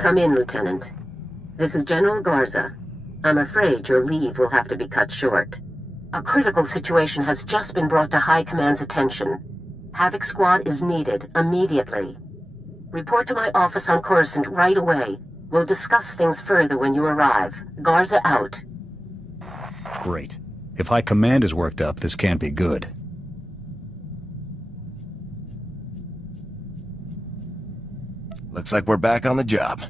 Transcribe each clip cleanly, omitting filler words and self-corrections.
Come in, Lieutenant. This is General Garza. I'm afraid your leave will have to be cut short. A critical situation has just been brought to High Command's attention. Havoc Squad is needed immediately. Report to my office on Coruscant right away. We'll discuss things further when you arrive. Garza out. Great. If High Command is worked up, this can't be good. Looks like we're back on the job.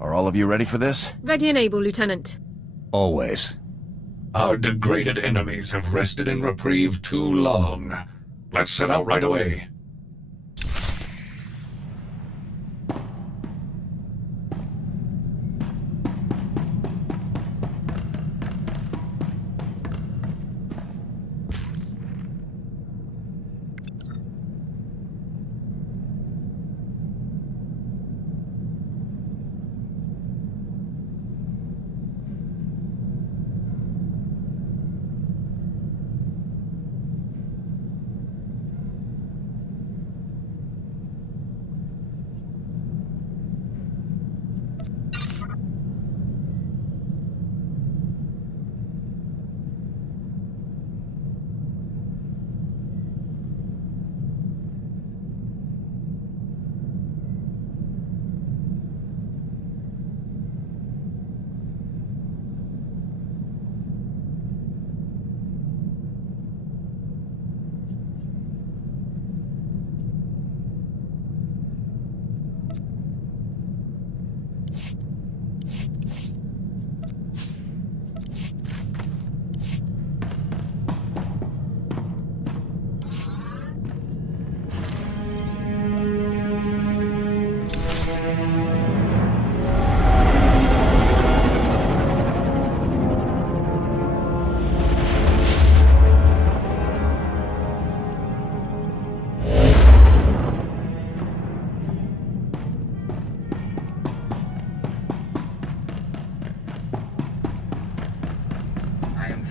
Are all of you ready for this? Ready and able, Lieutenant. Always. Our degraded enemies have rested in reprieve too long. Let's set out right away.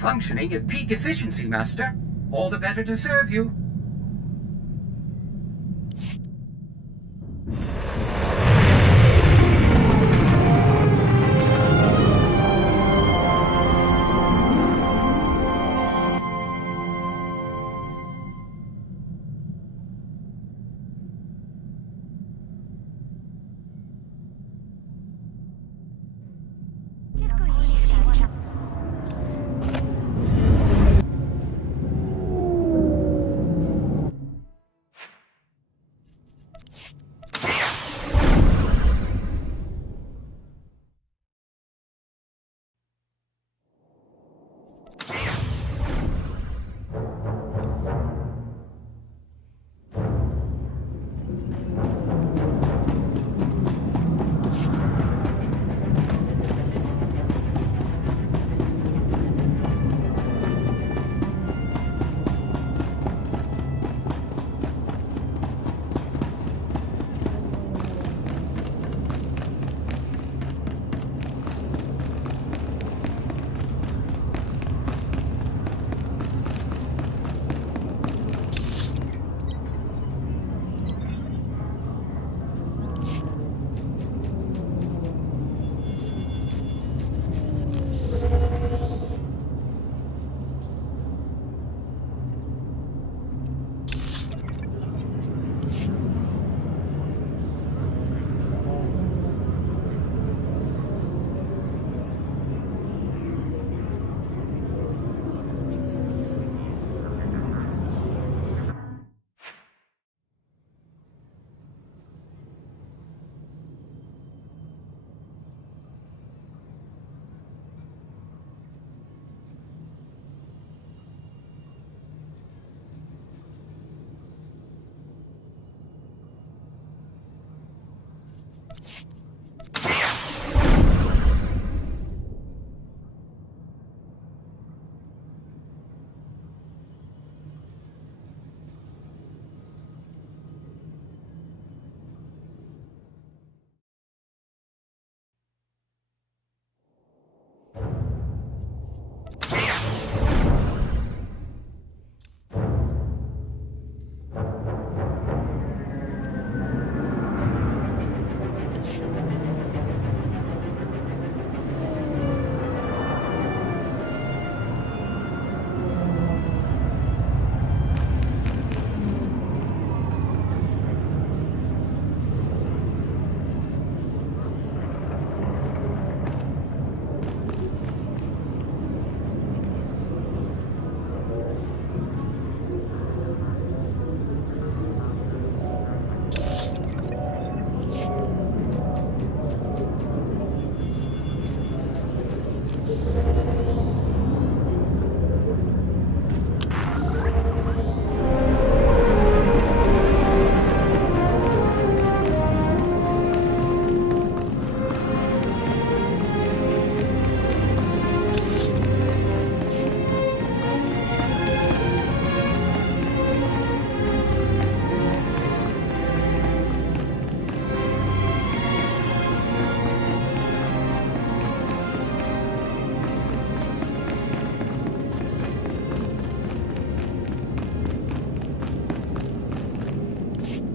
Functioning at peak efficiency, Master. All the better to serve you.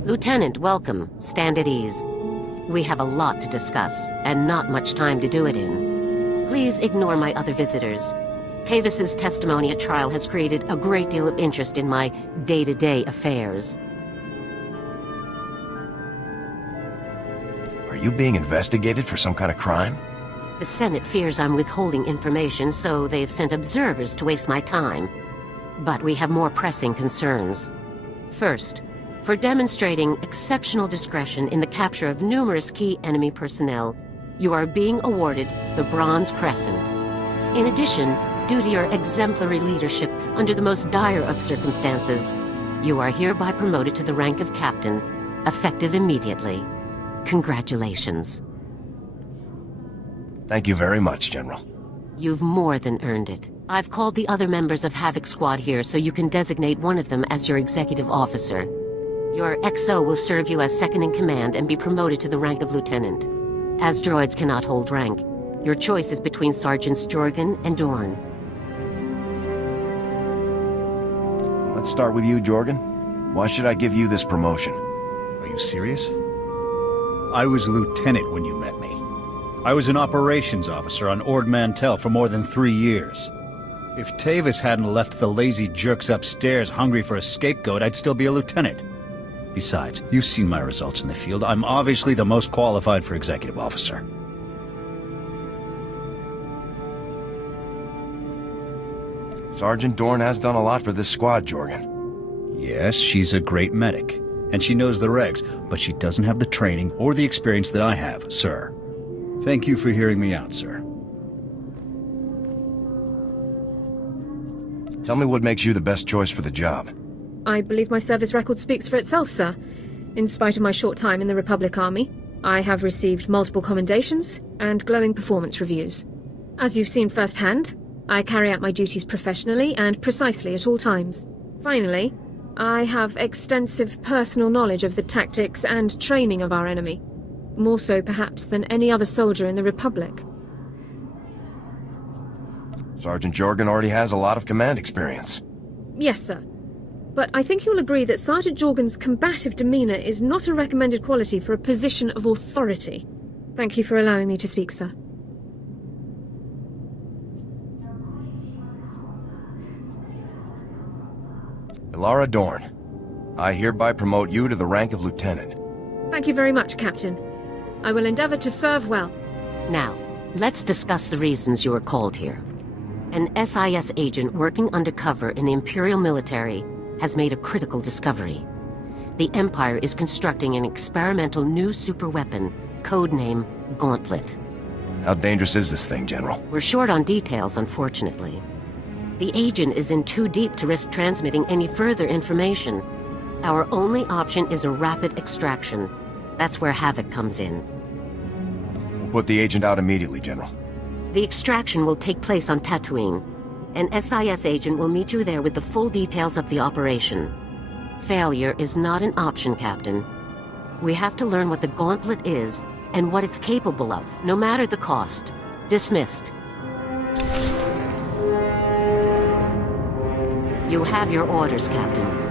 Lieutenant, welcome. Stand at ease. We have a lot to discuss, and not much time to do it in. Please ignore my other visitors. Tavis's testimony at trial has created a great deal of interest in my day-to-day affairs. Are you being investigated for some kind of crime? The Senate fears I'm withholding information, so they've sent observers to waste my time. But we have more pressing concerns. First, for demonstrating exceptional discretion in the capture of numerous key enemy personnel, you are being awarded the Bronze Crescent. In addition, due to your exemplary leadership under the most dire of circumstances, you are hereby promoted to the rank of Captain, effective immediately. Congratulations. Thank you very much, General. You've more than earned it. I've called the other members of Havoc Squad here so you can designate one of them as your executive officer. Your XO will serve you as second in command and be promoted to the rank of lieutenant. As droids cannot hold rank, your choice is between Sergeants Jorgen and Dorn. Let's start with you, Jorgen. Why should I give you this promotion? Are you serious? I was lieutenant when you met me. I was an operations officer on Ord Mantell for more than 3 years. If Tavis hadn't left the lazy jerks upstairs hungry for a scapegoat, I'd still be a lieutenant. Besides, you've seen my results in the field. I'm obviously the most qualified for executive officer. Sergeant Dorn has done a lot for this squad, Jorgen. Yes, she's a great medic, and she knows the regs, but she doesn't have the training or the experience that I have, sir. Thank you for hearing me out, sir. Tell me what makes you the best choice for the job. I believe my service record speaks for itself, sir. In spite of my short time in the Republic Army, I have received multiple commendations and glowing performance reviews. As you've seen firsthand, I carry out my duties professionally and precisely at all times. Finally, I have extensive personal knowledge of the tactics and training of our enemy. More so, perhaps, than any other soldier in the Republic. Sergeant Jorgen already has a lot of command experience. Yes, sir. But I think you'll agree that Sergeant Jorgen's combative demeanor is not a recommended quality for a position of authority. Thank you for allowing me to speak, sir. Ilara Dorn, I hereby promote you to the rank of lieutenant. Thank you very much, Captain. I will endeavor to serve well. Now, let's discuss the reasons you were called here. An SIS agent working undercover in the Imperial military has made a critical discovery. The Empire is constructing an experimental new superweapon, codename Gauntlet. How dangerous is this thing, General? We're short on details, unfortunately. The agent is in too deep to risk transmitting any further information. Our only option is a rapid extraction. That's where Havoc comes in. We'll put the agent out immediately, General. The extraction will take place on Tatooine. An SIS agent will meet you there with the full details of the operation. Failure is not an option, Captain. We have to learn what the Gauntlet is and what it's capable of, no matter the cost. Dismissed. You have your orders, Captain.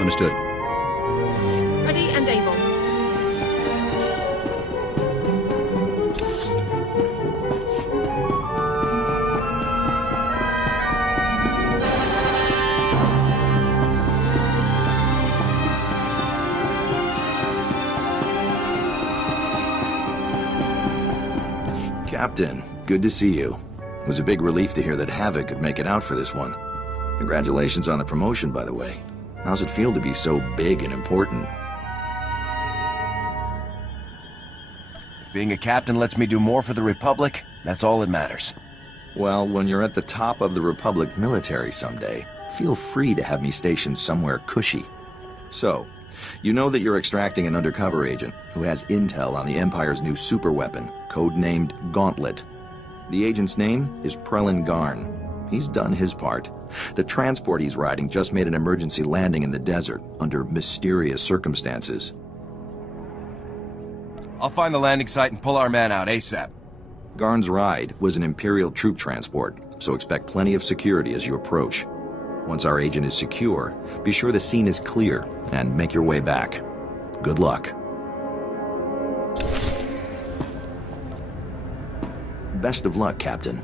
Understood. Ready and able. Captain, good to see you. It was a big relief to hear that Havoc could make it out for this one. Congratulations on the promotion, by the way. How's it feel to be so big and important? If being a captain lets me do more for the Republic, that's all that matters. Well, when you're at the top of the Republic military someday, feel free to have me stationed somewhere cushy. So, you know that you're extracting an undercover agent who has intel on the Empire's new superweapon, codenamed Gauntlet. The agent's name is Prelin Garn. He's done his part. The transport he's riding just made an emergency landing in the desert under mysterious circumstances. I'll find the landing site and pull our man out ASAP. Garn's ride was an Imperial troop transport, so expect plenty of security as you approach. Once our agent is secure, be sure the scene is clear and make your way back. Good luck. Best of luck, Captain.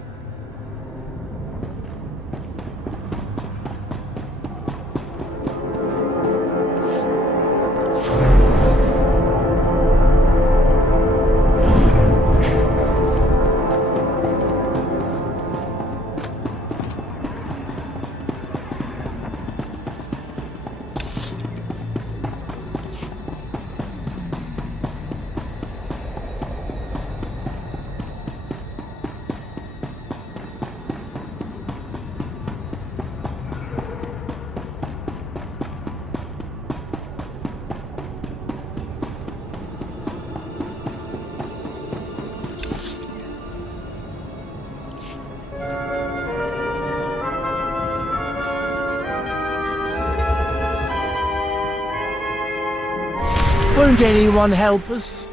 Won't anyone help us?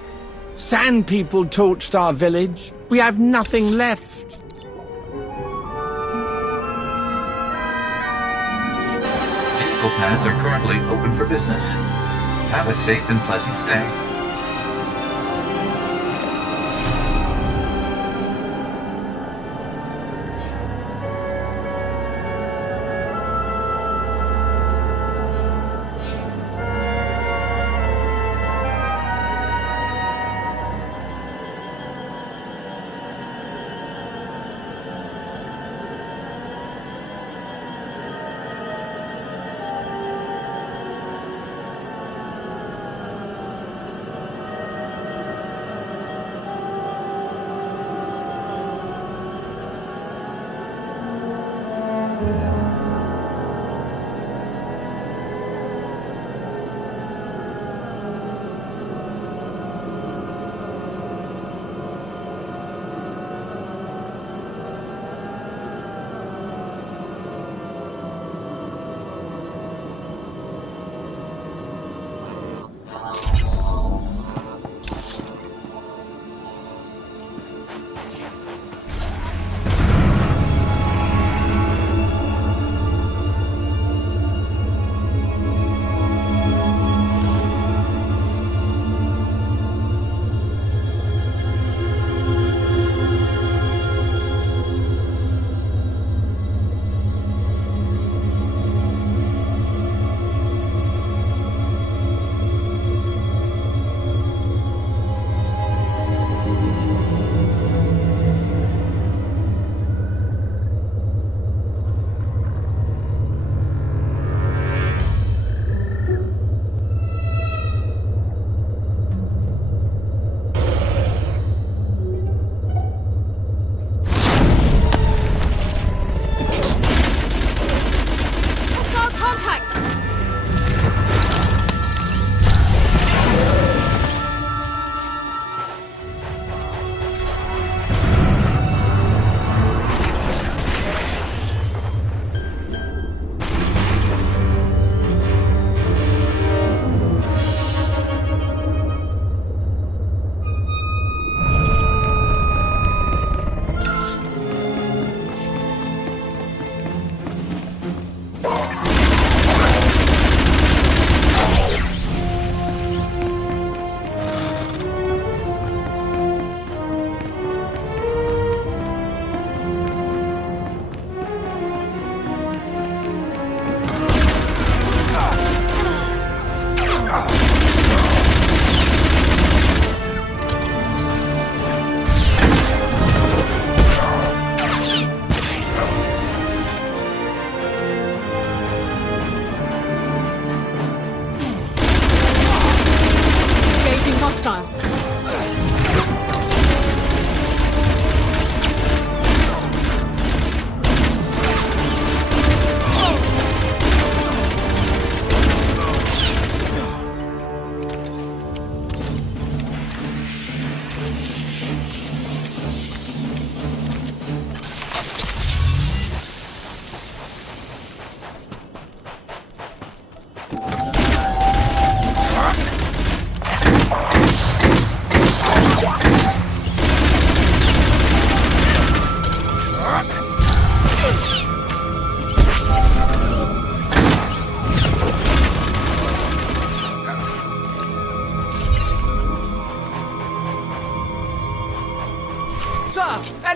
Sand people torched our village. We have nothing left. Vehicle pads are currently open for business. Have a safe and pleasant stay.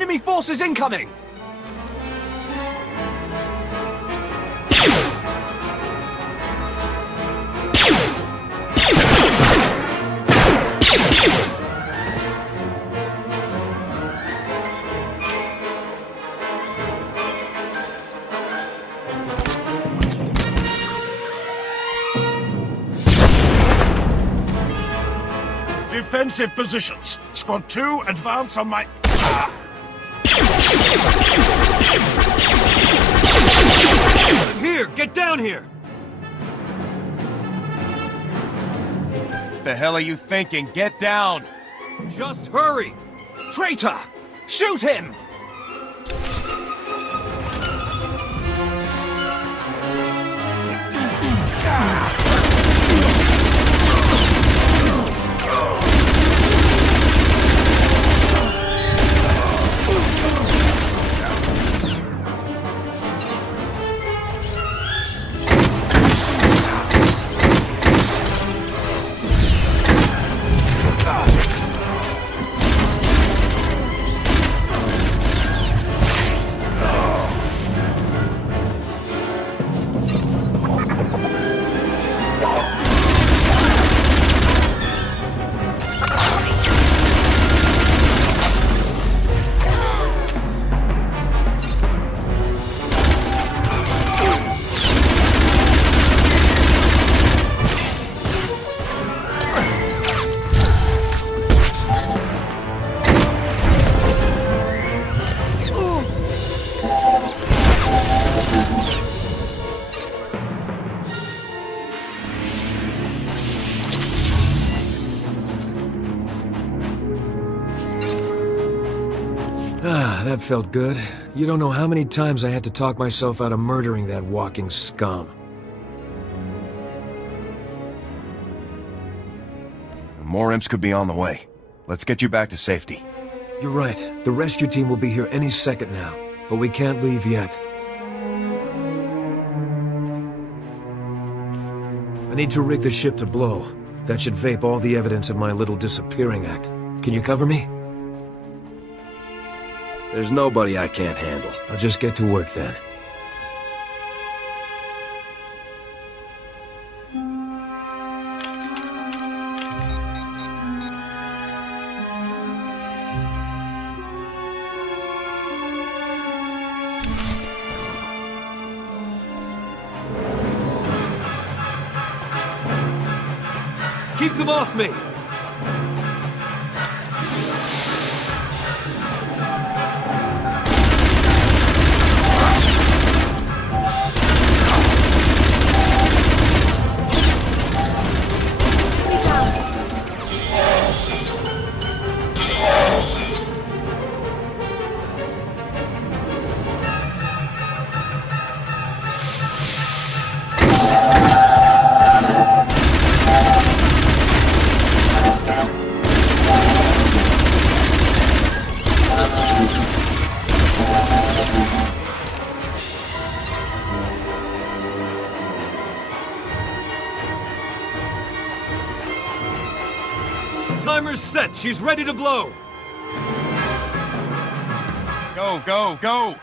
Enemy forces incoming! Defensive positions. Squad 2, advance on my... I'm here! Get down here! The hell are you thinking? Get down! Just hurry! Traitor! Shoot him! That felt good. You don't know how many times I had to talk myself out of murdering that walking scum. More imps could be on the way. Let's get you back to safety. You're right. The rescue team will be here any second now, but we can't leave yet. I need to rig the ship to blow. That should vape all the evidence of my little disappearing act. Can you cover me? There's nobody I can't handle. I'll just get to work then. Keep them off me! Timer's set. She's ready to blow. Go, go, go!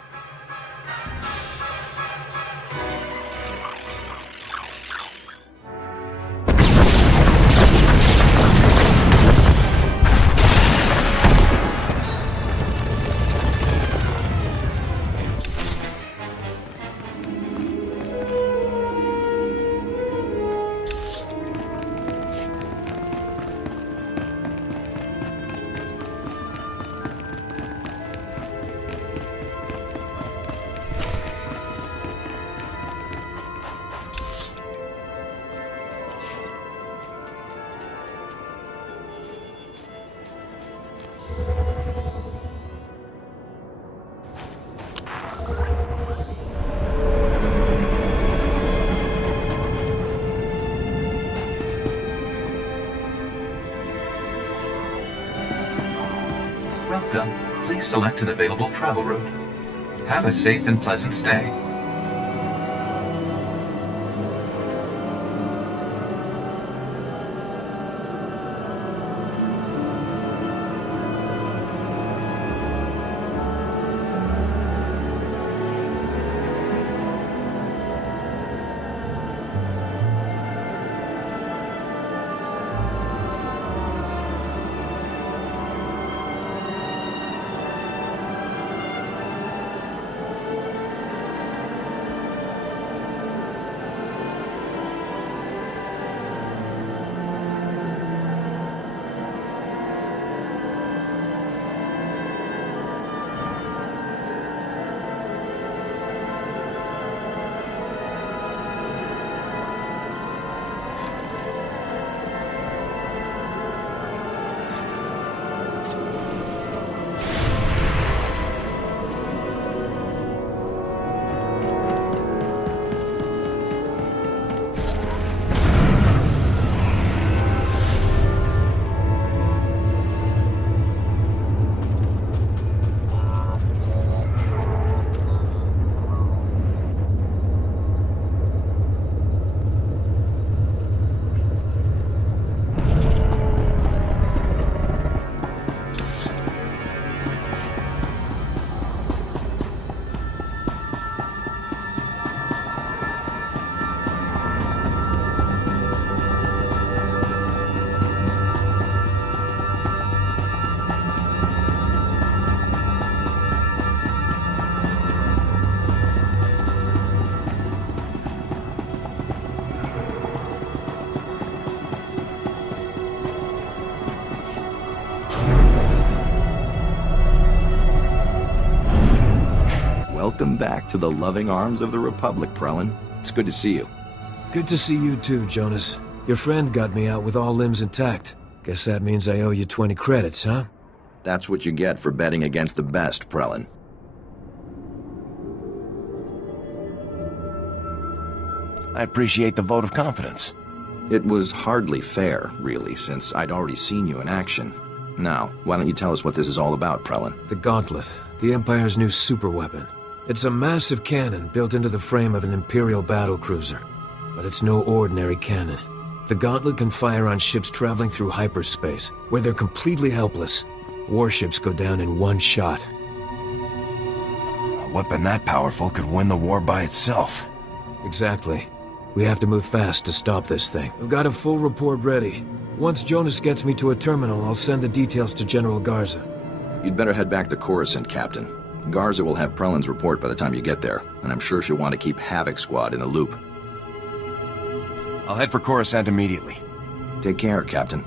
Welcome. Please select an available travel route. Have a safe and pleasant stay. back to the loving arms of the Republic, Prelin. It's good to see you. Good to see you too, Jonas. Your friend got me out with all limbs intact. Guess that means I owe you 20 credits, huh? That's what you get for betting against the best, Prelin. I appreciate the vote of confidence. It was hardly fair, really, since I'd already seen you in action. Now, why don't you tell us what this is all about, Prelin? The Gauntlet, the Empire's new superweapon. It's a massive cannon built into the frame of an Imperial battlecruiser. But it's no ordinary cannon. The Gauntlet can fire on ships traveling through hyperspace, where they're completely helpless. Warships go down in one shot. A weapon that powerful could win the war by itself. Exactly. We have to move fast to stop this thing. I've got a full report ready. Once Jonas gets me to a terminal, I'll send the details to General Garza. You'd better head back to Coruscant, Captain. Garza will have Prelin's report by the time you get there, and I'm sure she'll want to keep Havoc Squad in the loop. I'll head for Coruscant immediately. Take care, Captain.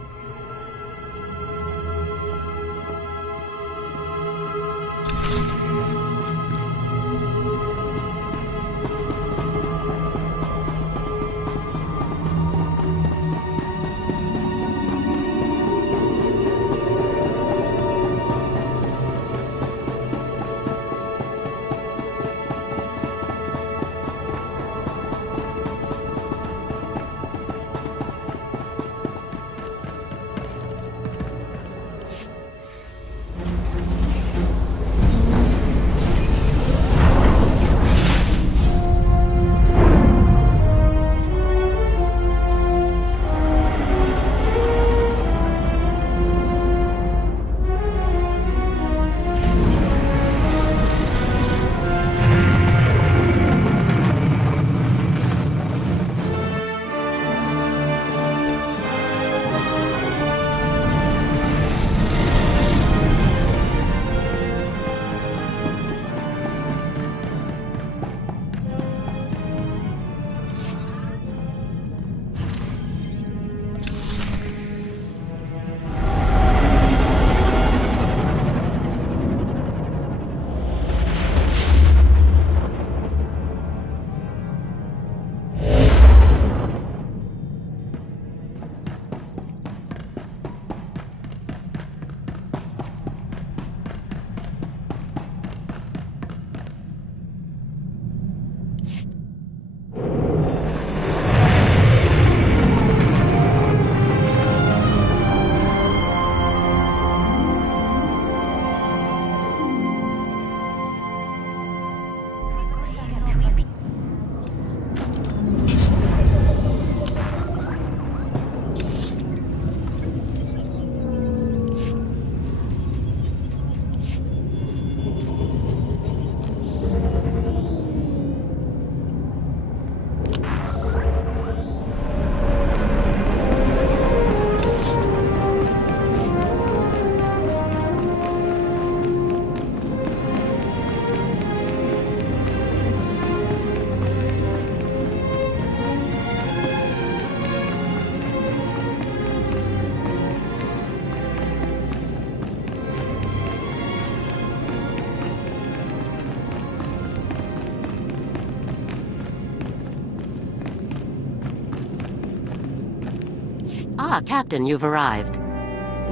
Ah, Captain, you've arrived.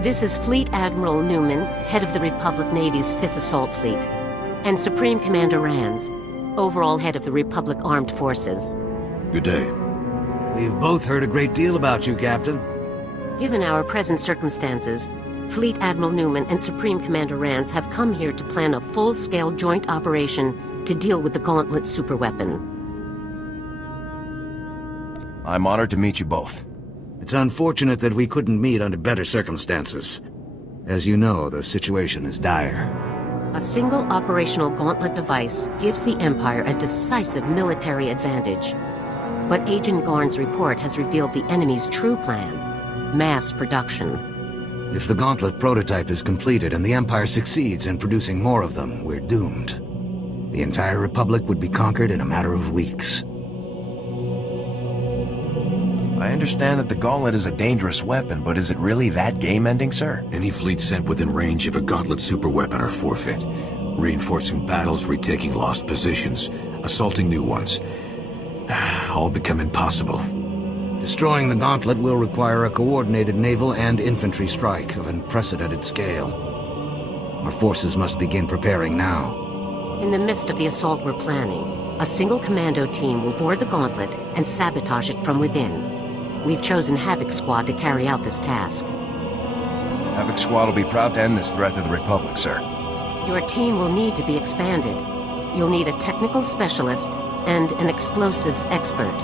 This is Fleet Admiral Newman, head of the Republic Navy's 5th Assault Fleet, and Supreme Commander Rands, overall head of the Republic Armed Forces. Good day. We've both heard a great deal about you, Captain. Given our present circumstances, Fleet Admiral Newman and Supreme Commander Rands have come here to plan a full-scale joint operation to deal with the Gauntlet superweapon. I'm honored to meet you both. It's unfortunate that we couldn't meet under better circumstances. As you know, the situation is dire. A single operational Gauntlet device gives the Empire a decisive military advantage. But Agent Garn's report has revealed the enemy's true plan: mass production. If the Gauntlet prototype is completed and the Empire succeeds in producing more of them, we're doomed. The entire Republic would be conquered in a matter of weeks. I understand that the Gauntlet is a dangerous weapon, but is it really that game-ending, sir? Any fleet sent within range of a Gauntlet superweapon are forfeit. Reinforcing battles, retaking lost positions, assaulting new ones. All become impossible. Destroying the Gauntlet will require a coordinated naval and infantry strike of unprecedented scale. Our forces must begin preparing now. In the midst of the assault we're planning, a single commando team will board the Gauntlet and sabotage it from within. We've chosen Havoc Squad to carry out this task. Havoc Squad will be proud to end this threat to the Republic, sir. Your team will need to be expanded. You'll need a technical specialist and an explosives expert.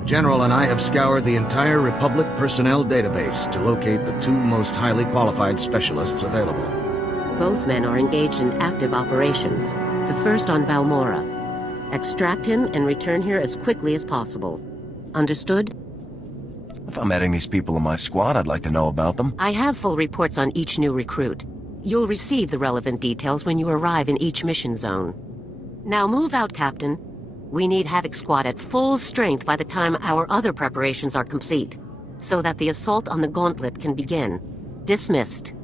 The General and I have scoured the entire Republic personnel database to locate the two most highly qualified specialists available. Both men are engaged in active operations, the first on Balmora. Extract him and return here as quickly as possible. Understood? If I'm adding these people in my squad, I'd like to know about them. I have full reports on each new recruit. You'll receive the relevant details when you arrive in each mission zone. Now move out, Captain. We need Havoc Squad at full strength by the time our other preparations are complete, so that the assault on the Gauntlet can begin. Dismissed.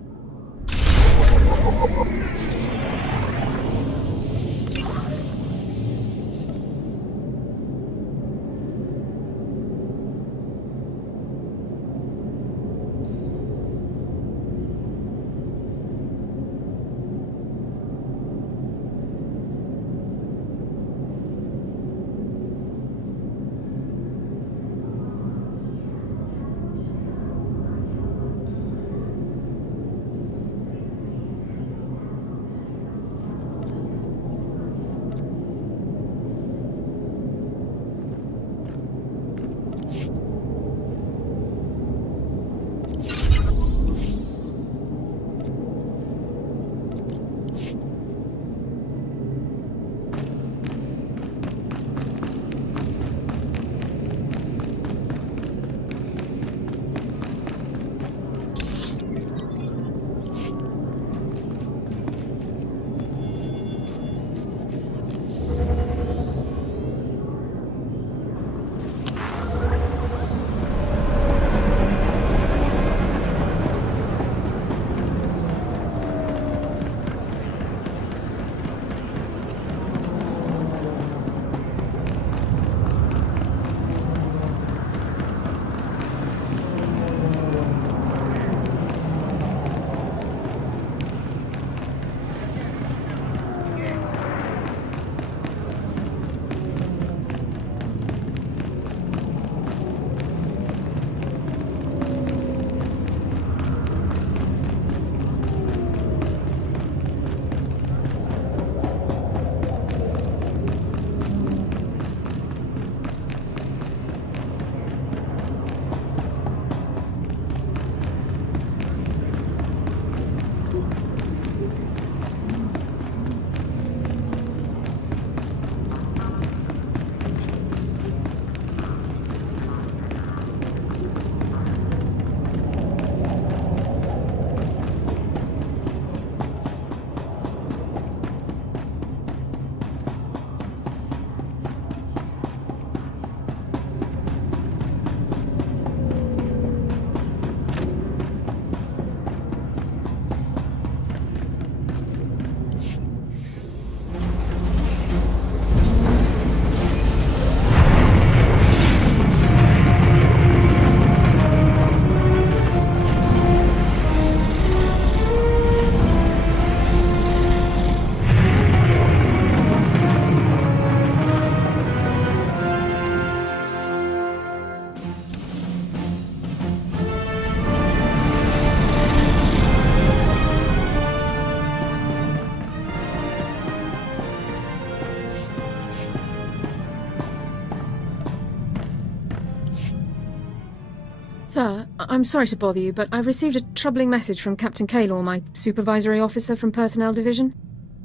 Sir, I'm sorry to bother you, but I've received a troubling message from Captain Kaylor, my supervisory officer from Personnel Division.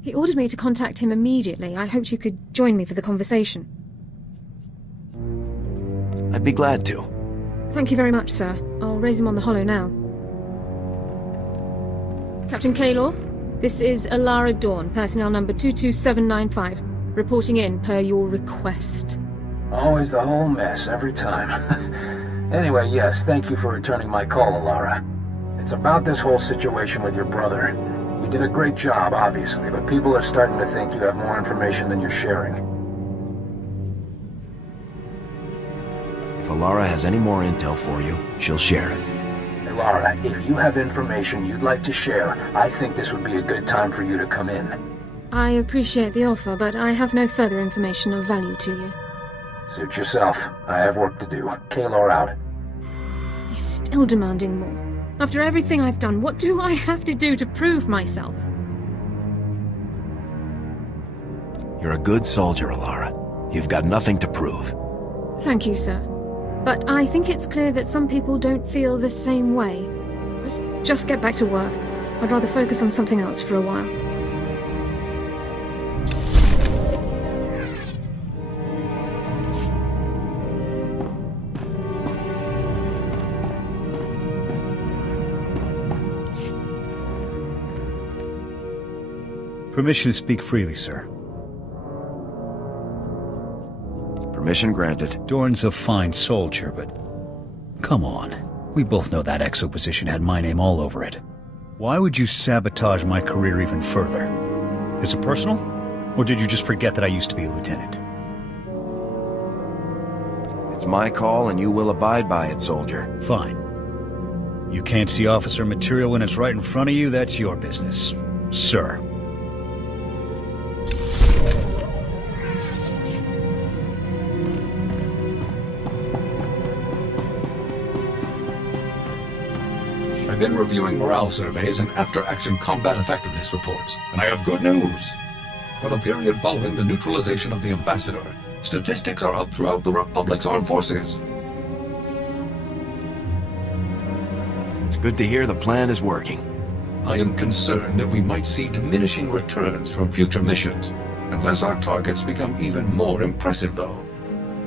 He ordered me to contact him immediately. I hoped you could join me for the conversation. I'd be glad to. Thank you very much, sir. I'll raise him on the holo now. Captain Kaylor, this is Alara Dawn, personnel number 22795, reporting in per your request. Always the whole mess, every time. Anyway, yes, thank you for returning my call, Alara. It's about this whole situation with your brother. You did a great job, obviously, but people are starting to think you have more information than you're sharing. If Alara has any more intel for you, she'll share it. Alara, if you have information you'd like to share, I think this would be a good time for you to come in. I appreciate the offer, but I have no further information of value to you. Suit yourself. I have work to do. Kaylor out. He's still demanding more. After everything I've done, what do I have to do to prove myself? You're a good soldier, Alara. You've got nothing to prove. Thank you, sir. But I think it's clear that some people don't feel the same way. Let's just get back to work. I'd rather focus on something else for a while. Permission to speak freely, sir. Permission granted. Dorn's a fine soldier, but... come on. We both know that exo position had my name all over it. Why would you sabotage my career even further? Is it personal? Or did you just forget that I used to be a lieutenant? It's my call and you will abide by it, soldier. Fine. You can't see officer material when it's right in front of you, that's your business. Sir. I've been reviewing morale surveys and after-action combat effectiveness reports, and I have good news. For the period following the neutralization of the Ambassador, statistics are up throughout the Republic's armed forces. It's good to hear the plan is working. I am concerned that we might see diminishing returns from future missions, unless our targets become even more impressive, though.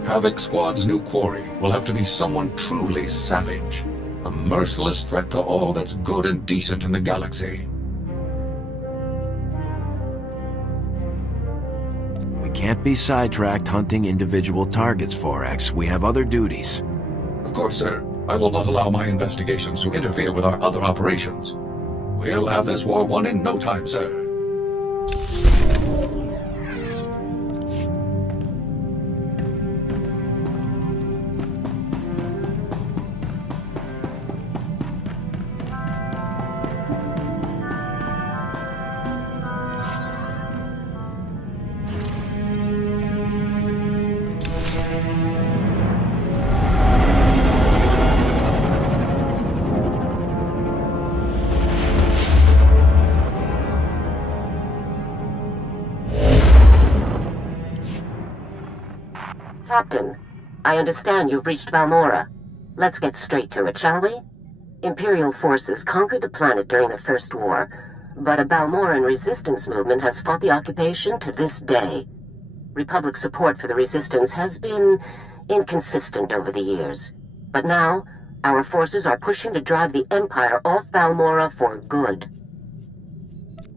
Havoc Squad's new quarry will have to be someone truly savage. A merciless threat to all that's good and decent in the galaxy. We can't be sidetracked hunting individual targets, Forax. We have other duties. Of course, sir. I will not allow my investigations to interfere with our other operations. We'll have this war won in no time, sir. Captain, I understand you've reached Balmorra. Let's get straight to it, shall we? Imperial forces conquered the planet during the First War, but a Balmorran resistance movement has fought the occupation to this day. Republic support for the resistance has been inconsistent over the years. But now, our forces are pushing to drive the Empire off Balmorra for good.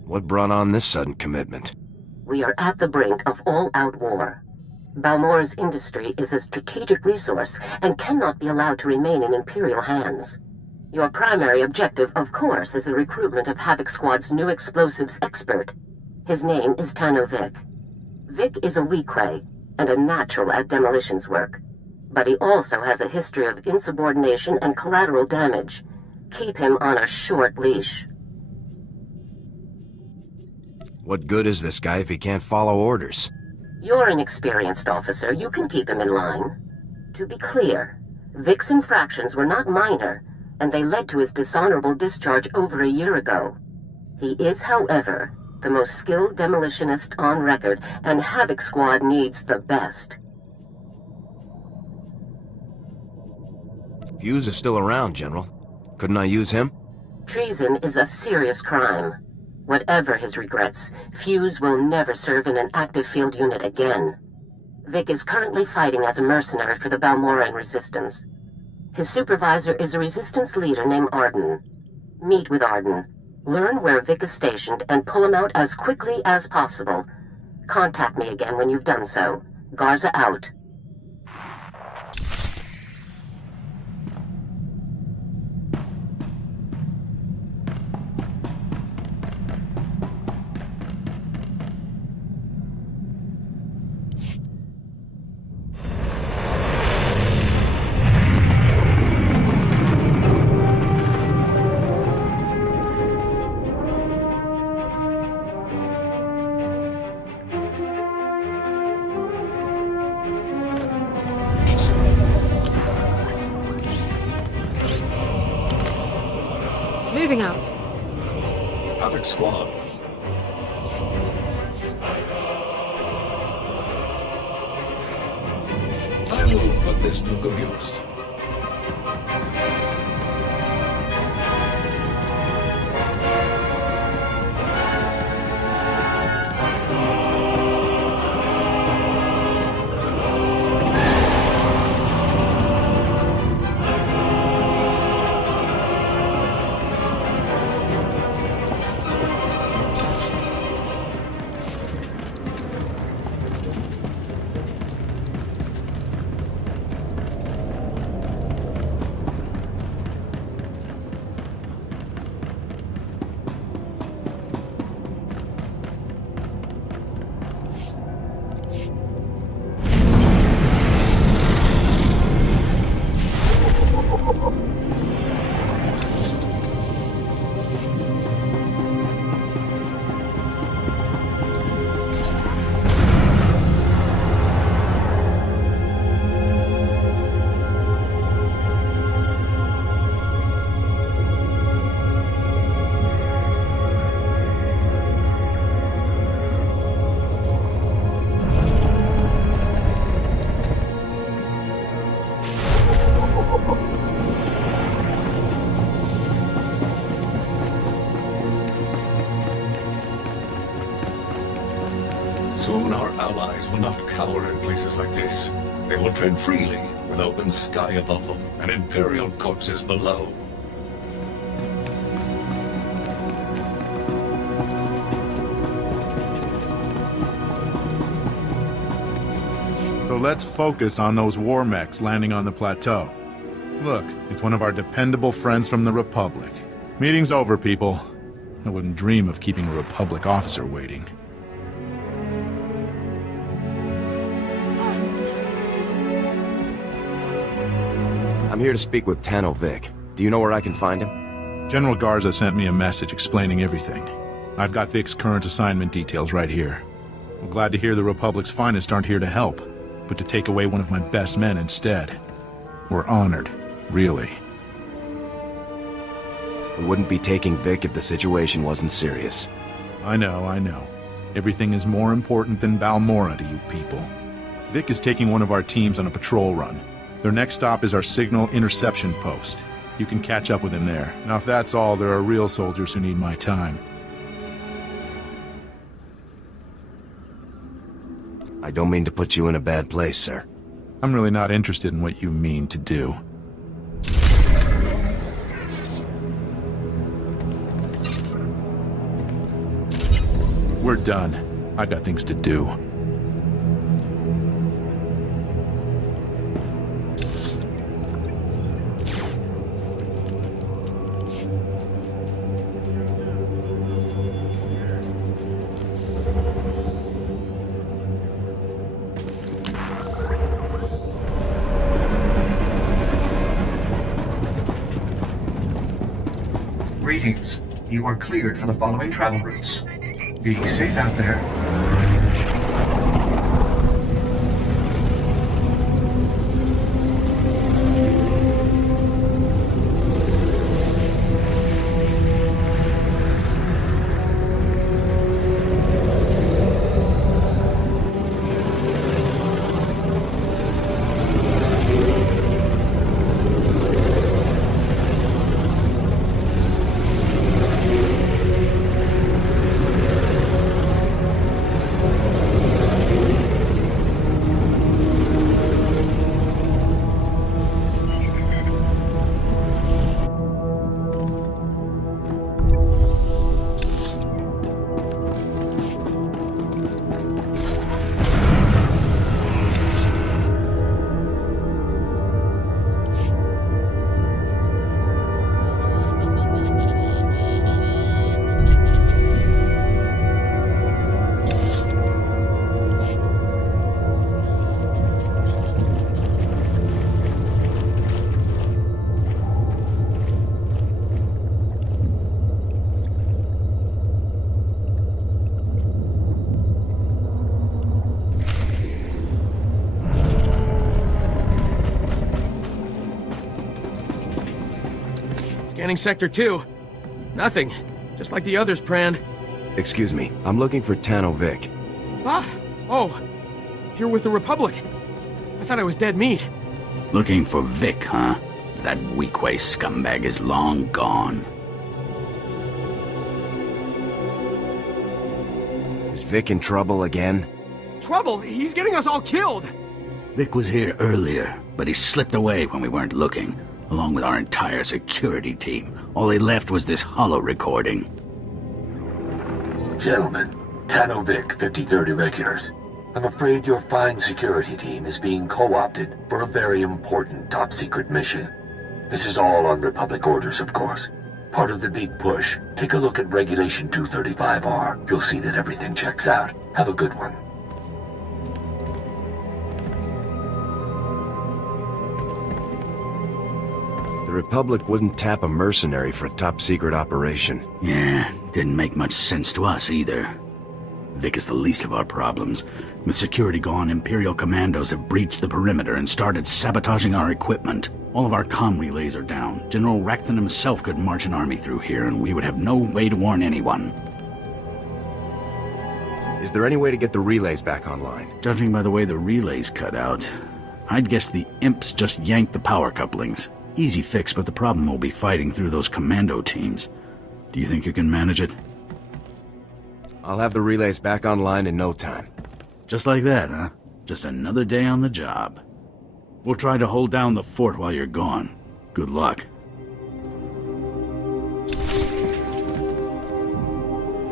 What brought on this sudden commitment? We are at the brink of all-out war. Balmorra's industry is a strategic resource and cannot be allowed to remain in Imperial hands. Your primary objective, of course, is the recruitment of Havoc Squad's new explosives expert. His name is Tanno Vik. Vik is a Weequay and a natural at demolitions work, but he also has a history of insubordination and collateral damage. Keep him on a short leash. What good is this guy if he can't follow orders? You're an experienced officer. You can keep him in line. To be clear, Vik's infractions were not minor, and they led to his dishonorable discharge over a year ago. He is, however, the most skilled demolitionist on record, and Havoc Squad needs the best. Fuse is still around, General. Couldn't I use him? Treason is a serious crime. Whatever his regrets, Fuse will never serve in an active field unit again. Vik is currently fighting as a mercenary for the Balmorran Resistance. His supervisor is a Resistance leader named Arden. Meet with Arden. Learn where Vik is stationed and pull him out as quickly as possible. Contact me again when you've done so. Garza out. Moving out. Havoc Squad. I will put this to good use. Soon our allies will not cower in places like this. They will tread freely, with open sky above them and Imperial corpses below. So let's focus on those war mechs landing on the plateau. Look, it's one of our dependable friends from the Republic. Meeting's over, people. I wouldn't dream of keeping a Republic officer waiting. I'm here to speak with Tanno Vic. Do you know where I can find him? General Garza sent me a message explaining everything. I've got Vic's current assignment details right here. I'm glad to hear the Republic's finest aren't here to help, but to take away one of my best men instead. We're honored, really. We wouldn't be taking Vic if the situation wasn't serious. I know. Everything is more important than Balmorra to you people. Vic is taking one of our teams on a patrol run. Their next stop is our signal interception post. You can catch up with him there. Now if that's all, there are real soldiers who need my time. I don't mean to put you in a bad place, sir. I'm really not interested in what you mean to do. We're done. I've got things to do. Greetings. You are cleared for the following travel routes. Be safe out there. Scanning Sector 2. Nothing. Just like the others, Pran. Excuse me, I'm looking for Tano Vic. Ah! Oh! You're with the Republic. I thought I was dead meat. Looking for Vic, huh? That Weequay scumbag is long gone. Is Vic in trouble again? Trouble? He's getting us all killed! Vic was here earlier, but he slipped away when we weren't looking, along with our entire security team. All they left was this holo recording. Gentlemen, Tano Vic, 53rd Irregulars. I'm afraid your fine security team is being co-opted for a very important top-secret mission. This is all on Republic orders, of course. Part of the big push. Take a look at Regulation 235R. You'll see that everything checks out. Have a good one. The Republic wouldn't tap a mercenary for a top-secret operation. Yeah, didn't make much sense to us either. Vic is the least of our problems. With security gone, Imperial commandos have breached the perimeter and started sabotaging our equipment. All of our comm relays are down. General Racton himself could march an army through here, and we would have no way to warn anyone. Is there any way to get the relays back online? Judging by the way the relays cut out, I'd guess the imps just yanked the power couplings. Easy fix, but the problem will be fighting through those commando teams. Do you think you can manage it? I'll have the relays back online in no time. Just like that, huh? Just another day on the job. We'll try to hold down the fort while you're gone. Good luck.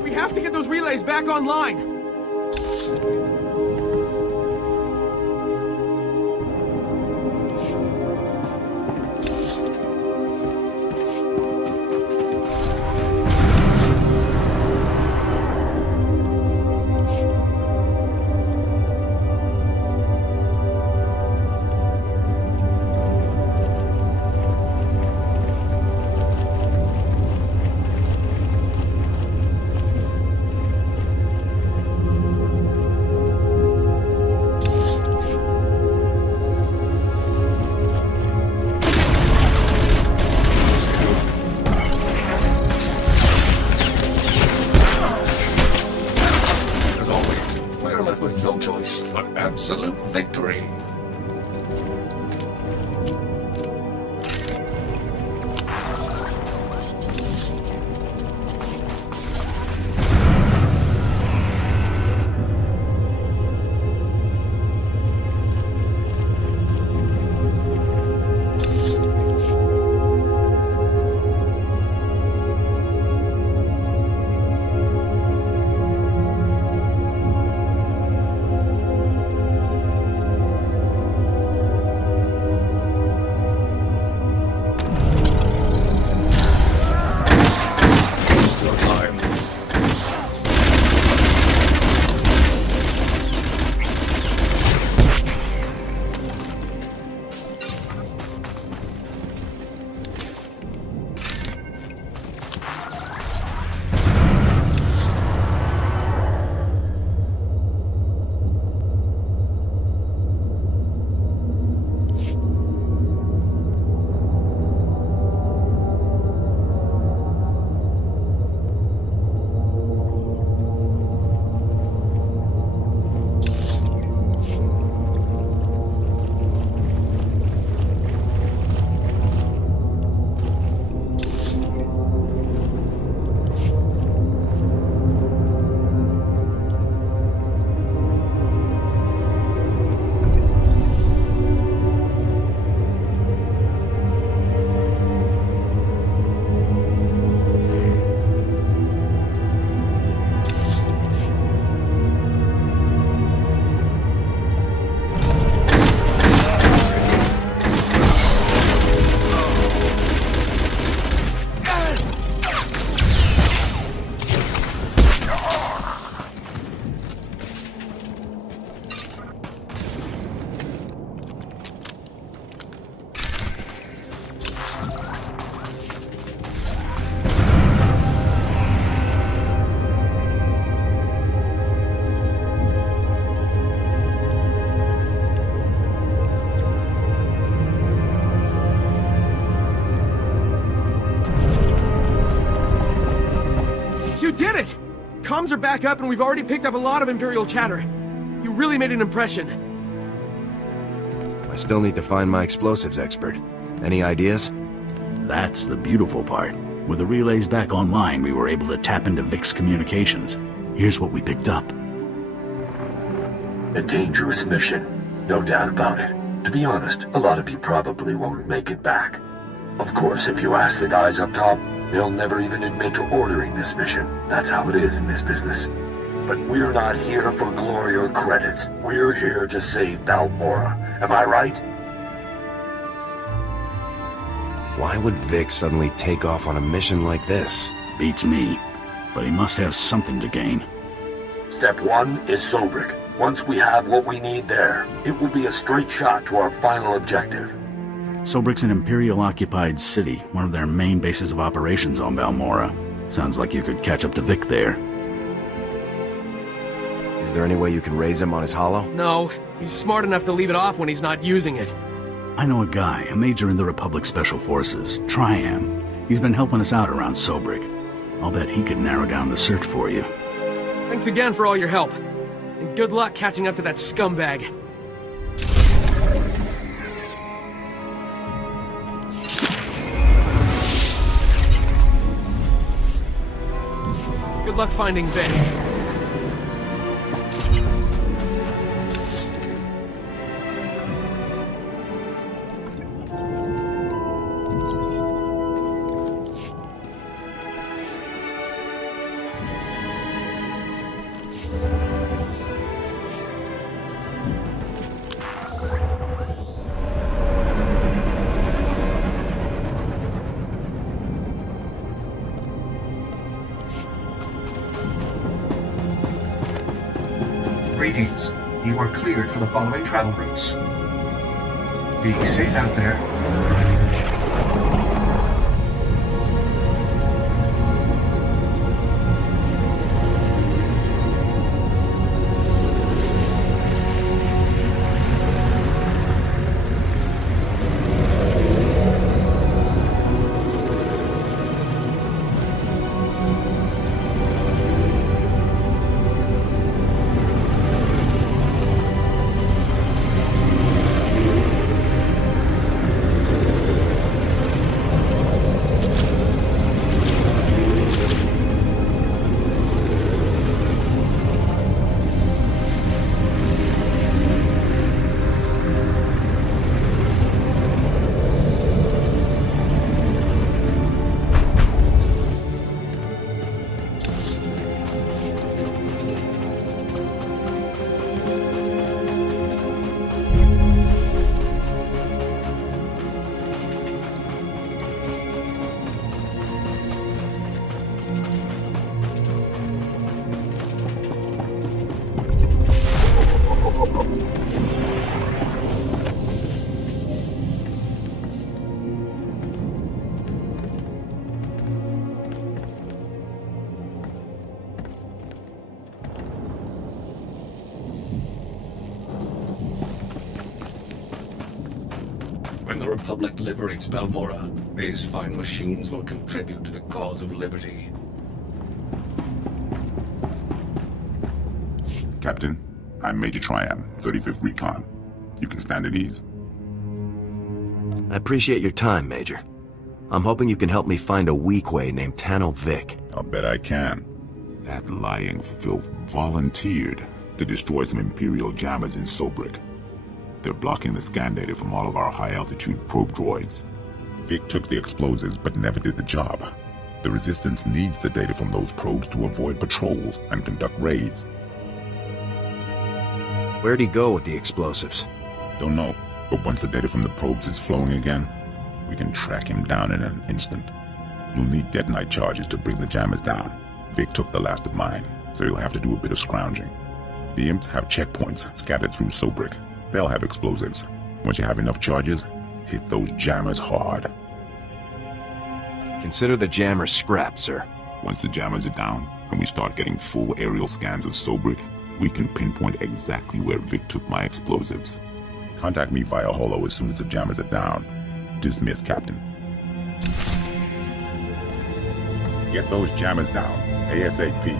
We have to get those relays back online! comms are back up and we've already picked up a lot of Imperial chatter. You really made an impression. I still need to find my explosives expert. Any ideas? That's the beautiful part. With the relays back online, we were able to tap into Vic's communications. Here's what we picked up. A dangerous mission, no doubt about it. To be honest, a lot of you probably won't make it back. Of course, if you ask the guys up top, they'll never even admit to ordering this mission. That's how it is in this business. But we're not here for glory or credits. We're here to save Balmorra. Am I right? Why would Vic suddenly take off on a mission like this? Beats me. But he must have something to gain. Step 1 is Sobrik. Once we have what we need there, it will be a straight shot to our final objective. Sobrik's an Imperial-occupied city, one of their main bases of operations on Balmorra. Sounds like you could catch up to Vic there. Is there any way you can raise him on his holo? No, he's smart enough to leave it off when he's not using it. I know a guy, a major in the Republic Special Forces, Triam. He's been helping us out around Sobrik. I'll bet he could narrow down the search for you. Thanks again for all your help. And good luck catching up to that scumbag. Good luck finding Vic. Greetings. You are cleared for the following travel routes. Be safe out there. When the Republic liberates Balmorra, these fine machines will contribute to the cause of liberty. Captain, I'm Major Triam, 35th Recon. You can stand at ease. I appreciate your time, Major. I'm hoping you can help me find a Weequay named Tano Vic. I'll bet I can. That lying filth volunteered to destroy some Imperial jammers in Sobrik. They're blocking the scan data from all of our high-altitude probe droids. Vic took the explosives but never did the job. The Resistance needs the data from those probes to avoid patrols and conduct raids. Where'd he go with the explosives? Don't know, but once the data from the probes is flowing again, we can track him down in an instant. You'll need detonite charges to bring the jammers down. Vic took the last of mine, so you'll have to do a bit of scrounging. The imps have checkpoints scattered through Sobrik. They'll have explosives. Once you have enough charges, hit those jammers hard. Consider the jammers scrapped, sir. Once the jammers are down, and we start getting full aerial scans of Sobrik, we can pinpoint exactly where Vic took my explosives. Contact me via holo as soon as the jammers are down. Dismiss, Captain. Get those jammers down, ASAP.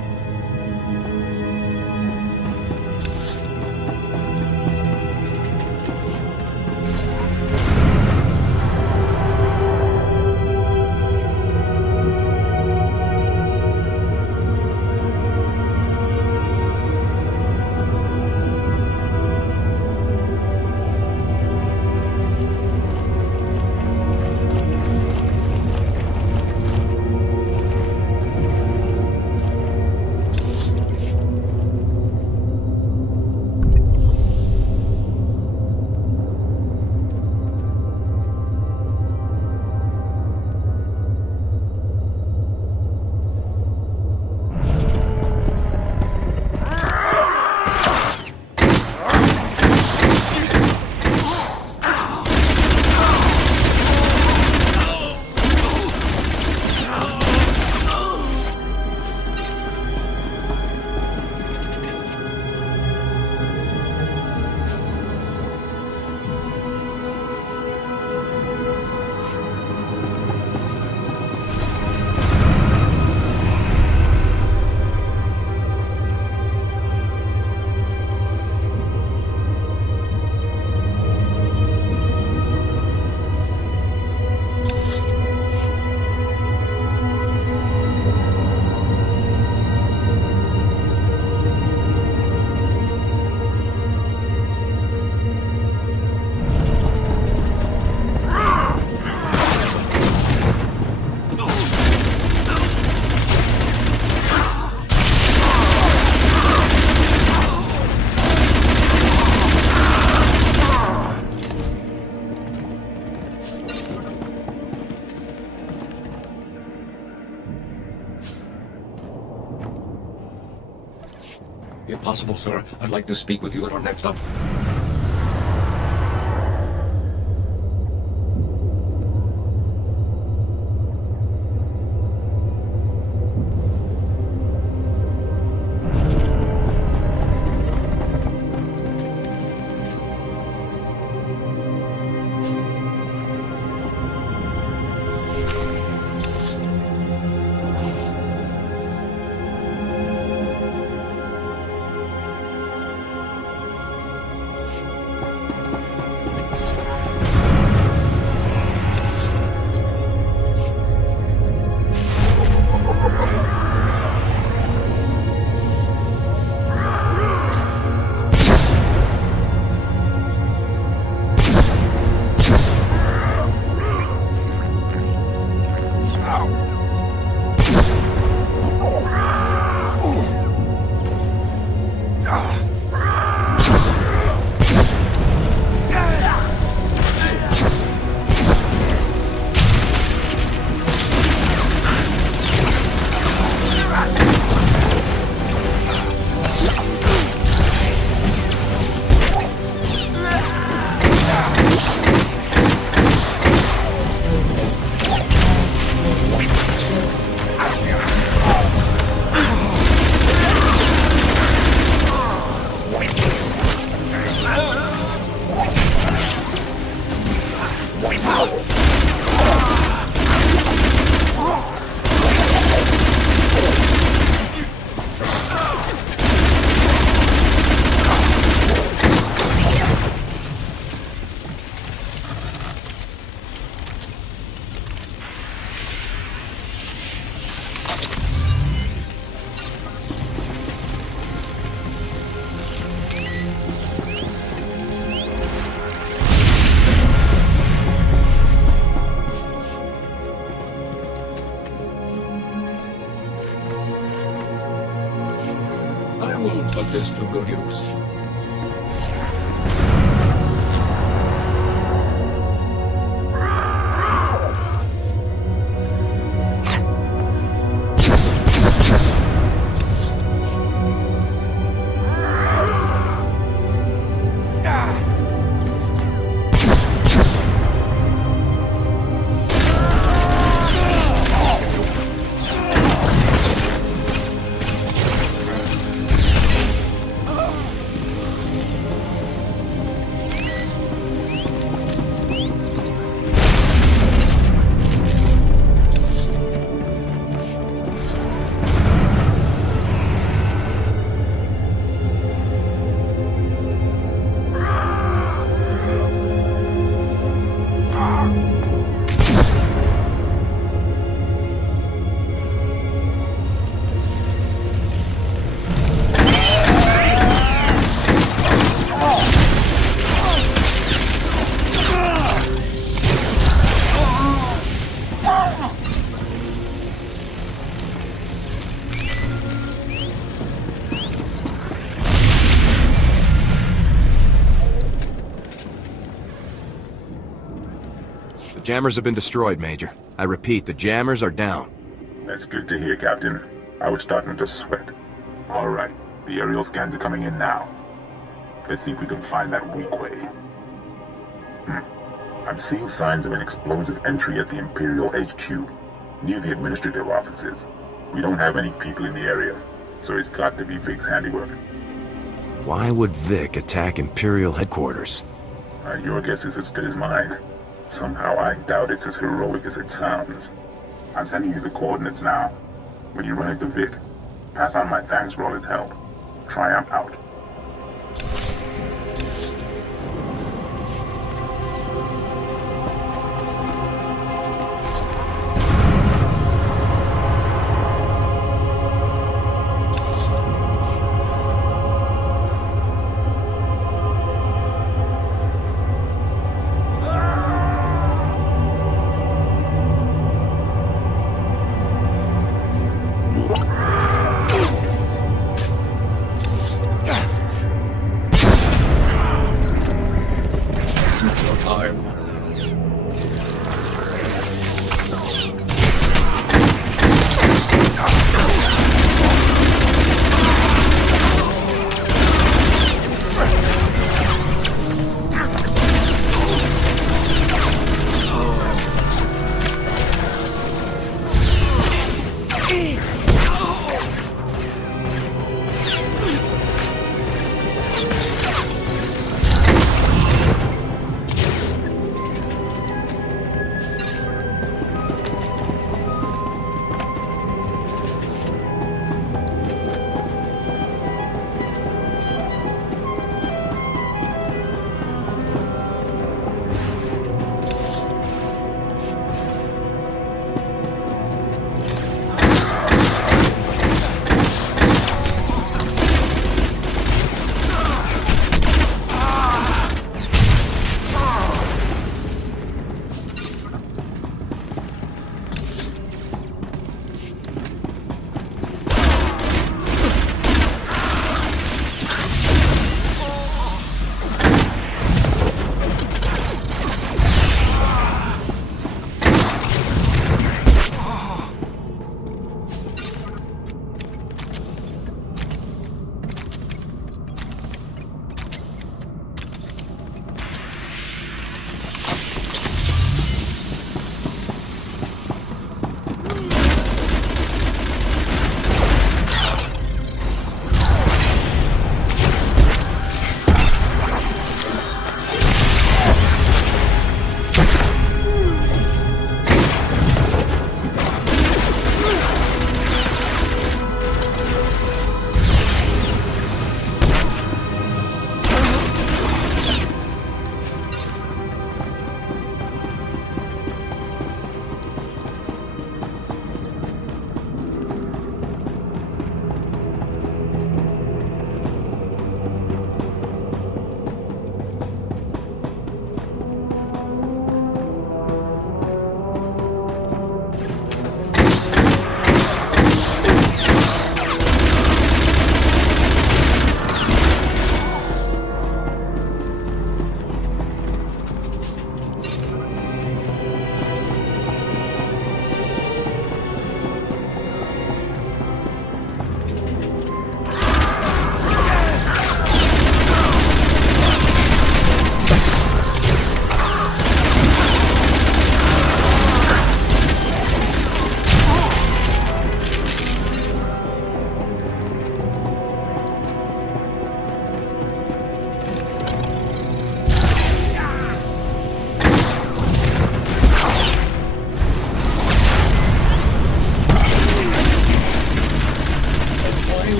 If possible, sir, I'd like to speak with you at our next up. I will put this to good use. The jammers have been destroyed, Major. I repeat, the jammers are down. That's good to hear, Captain. I was starting to sweat. All right, the aerial scans are coming in now. Let's see if we can find that weak way. I'm seeing signs of an explosive entry at the Imperial HQ, near the administrative offices. We don't have any people in the area, so it's got to be Vic's handiwork. Why would Vic attack Imperial headquarters? Your guess is as good as mine. Somehow I doubt it's as heroic as it sounds. I'm sending you the coordinates now. When you run into Vic, pass on my thanks for all his help. Triumph out.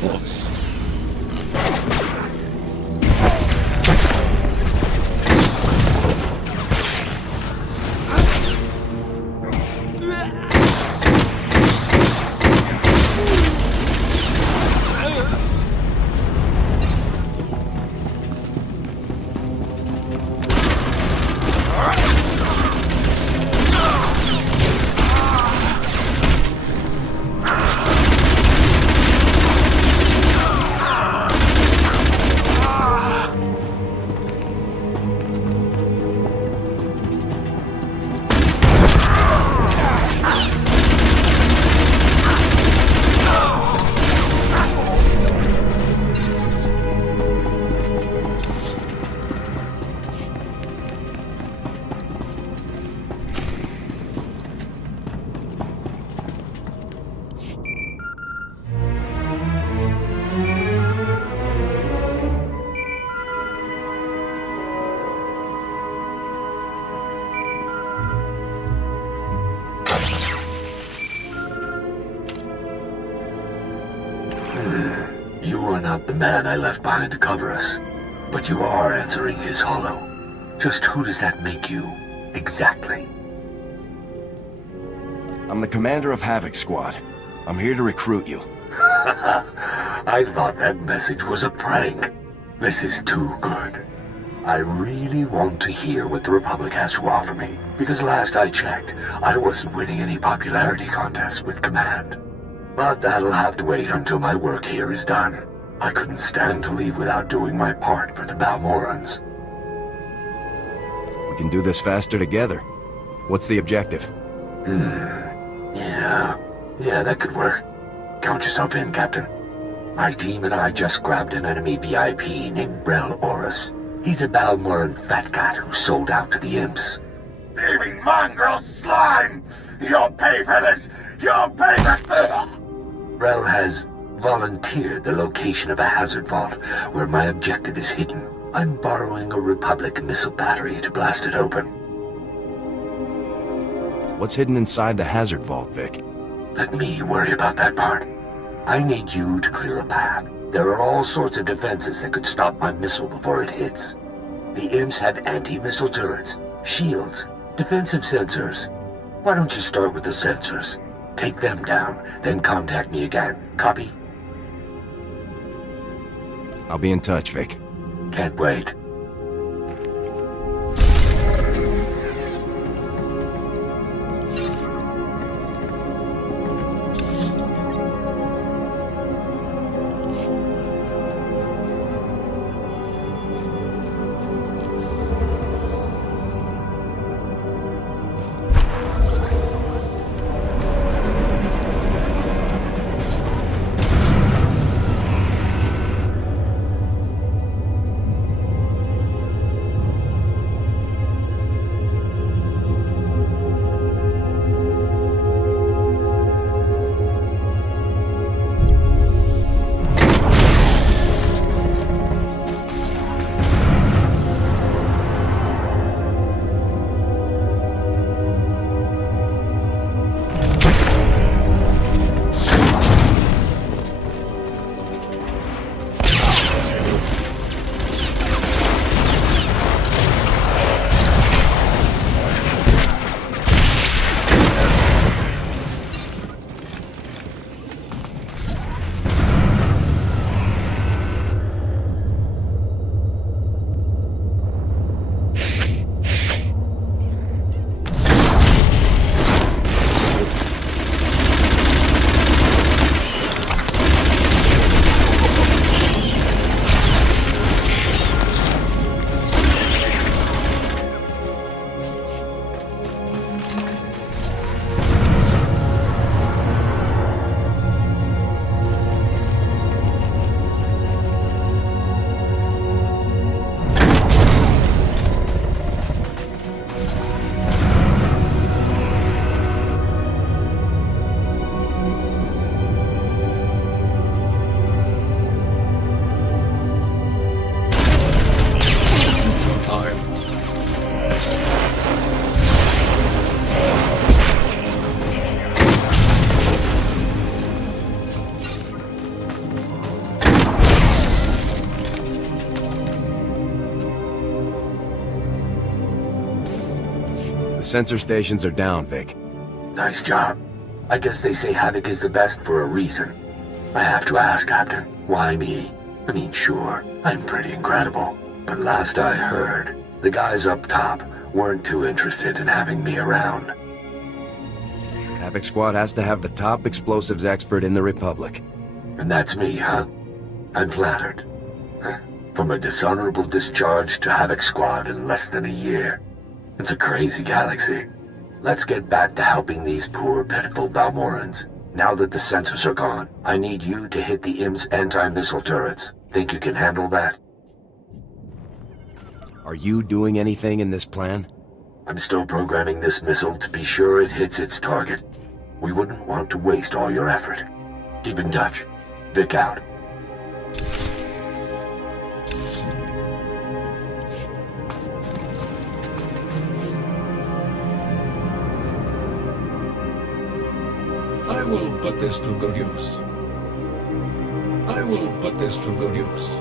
force. You are not the man I left behind to cover us, but you are answering his hollow. Just who does that make you, exactly? I'm the commander of Havoc Squad. I'm here to recruit you. I thought that message was a prank. This is too good. I really want to hear what the Republic has to offer me, because last I checked, I wasn't winning any popularity contests with Command. But that'll have to wait until my work here is done. I couldn't stand to leave without doing my part for the Balmorans. We can do this faster together. What's the objective? Yeah, that could work. Count yourself in, Captain. My team and I just grabbed an enemy VIP named Brel Oris. He's a Balmoran fat cat who sold out to the imps. Thieving mongrel slime! You'll pay for this! You'll pay for... Brel has volunteered the location of a hazard vault where my objective is hidden. I'm borrowing a Republic missile battery to blast it open. What's hidden inside the hazard vault, Vic? Let me worry about that part. I need you to clear a path. There are all sorts of defenses that could stop my missile before it hits. The imps have anti-missile turrets, shields, defensive sensors. Why don't you start with the sensors? Take them down, then contact me again. Copy? I'll be in touch, Vic. Can't wait. The sensor stations are down, Vic. Nice job. I guess they say Havoc is the best for a reason. I have to ask, Captain, why me? I mean, sure, I'm pretty incredible. But last I heard, the guys up top weren't too interested in having me around. Havoc Squad has to have the top explosives expert in the Republic. And that's me, huh? I'm flattered. From a dishonorable discharge to Havoc Squad in less than a year. It's a crazy galaxy. Let's get back to helping these poor, pitiful Balmorans. Now that the sensors are gone, I need you to hit the IM's anti-missile turrets. Think you can handle that? Are you doing anything in this plan? I'm still programming this missile to be sure it hits its target. We wouldn't want to waste all your effort. Keep in touch. Vic out. I will put this to good use. I will put this to good use.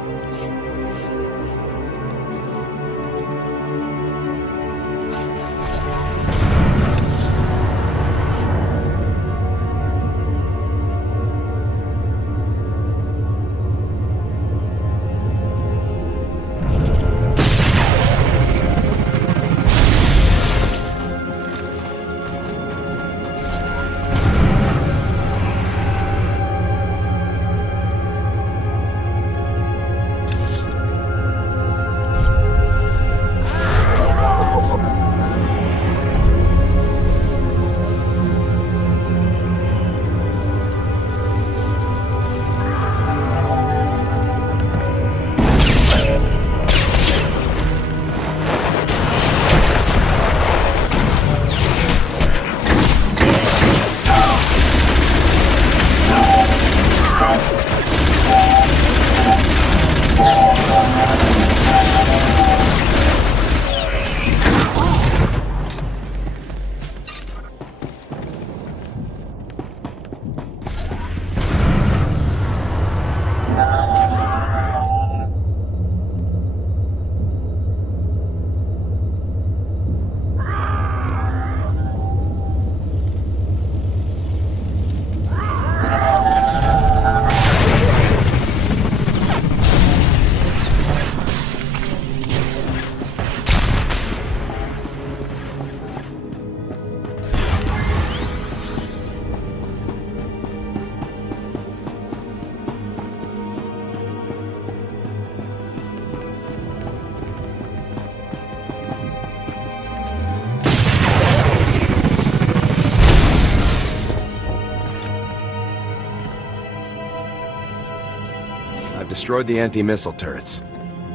Destroyed the anti-missile turrets.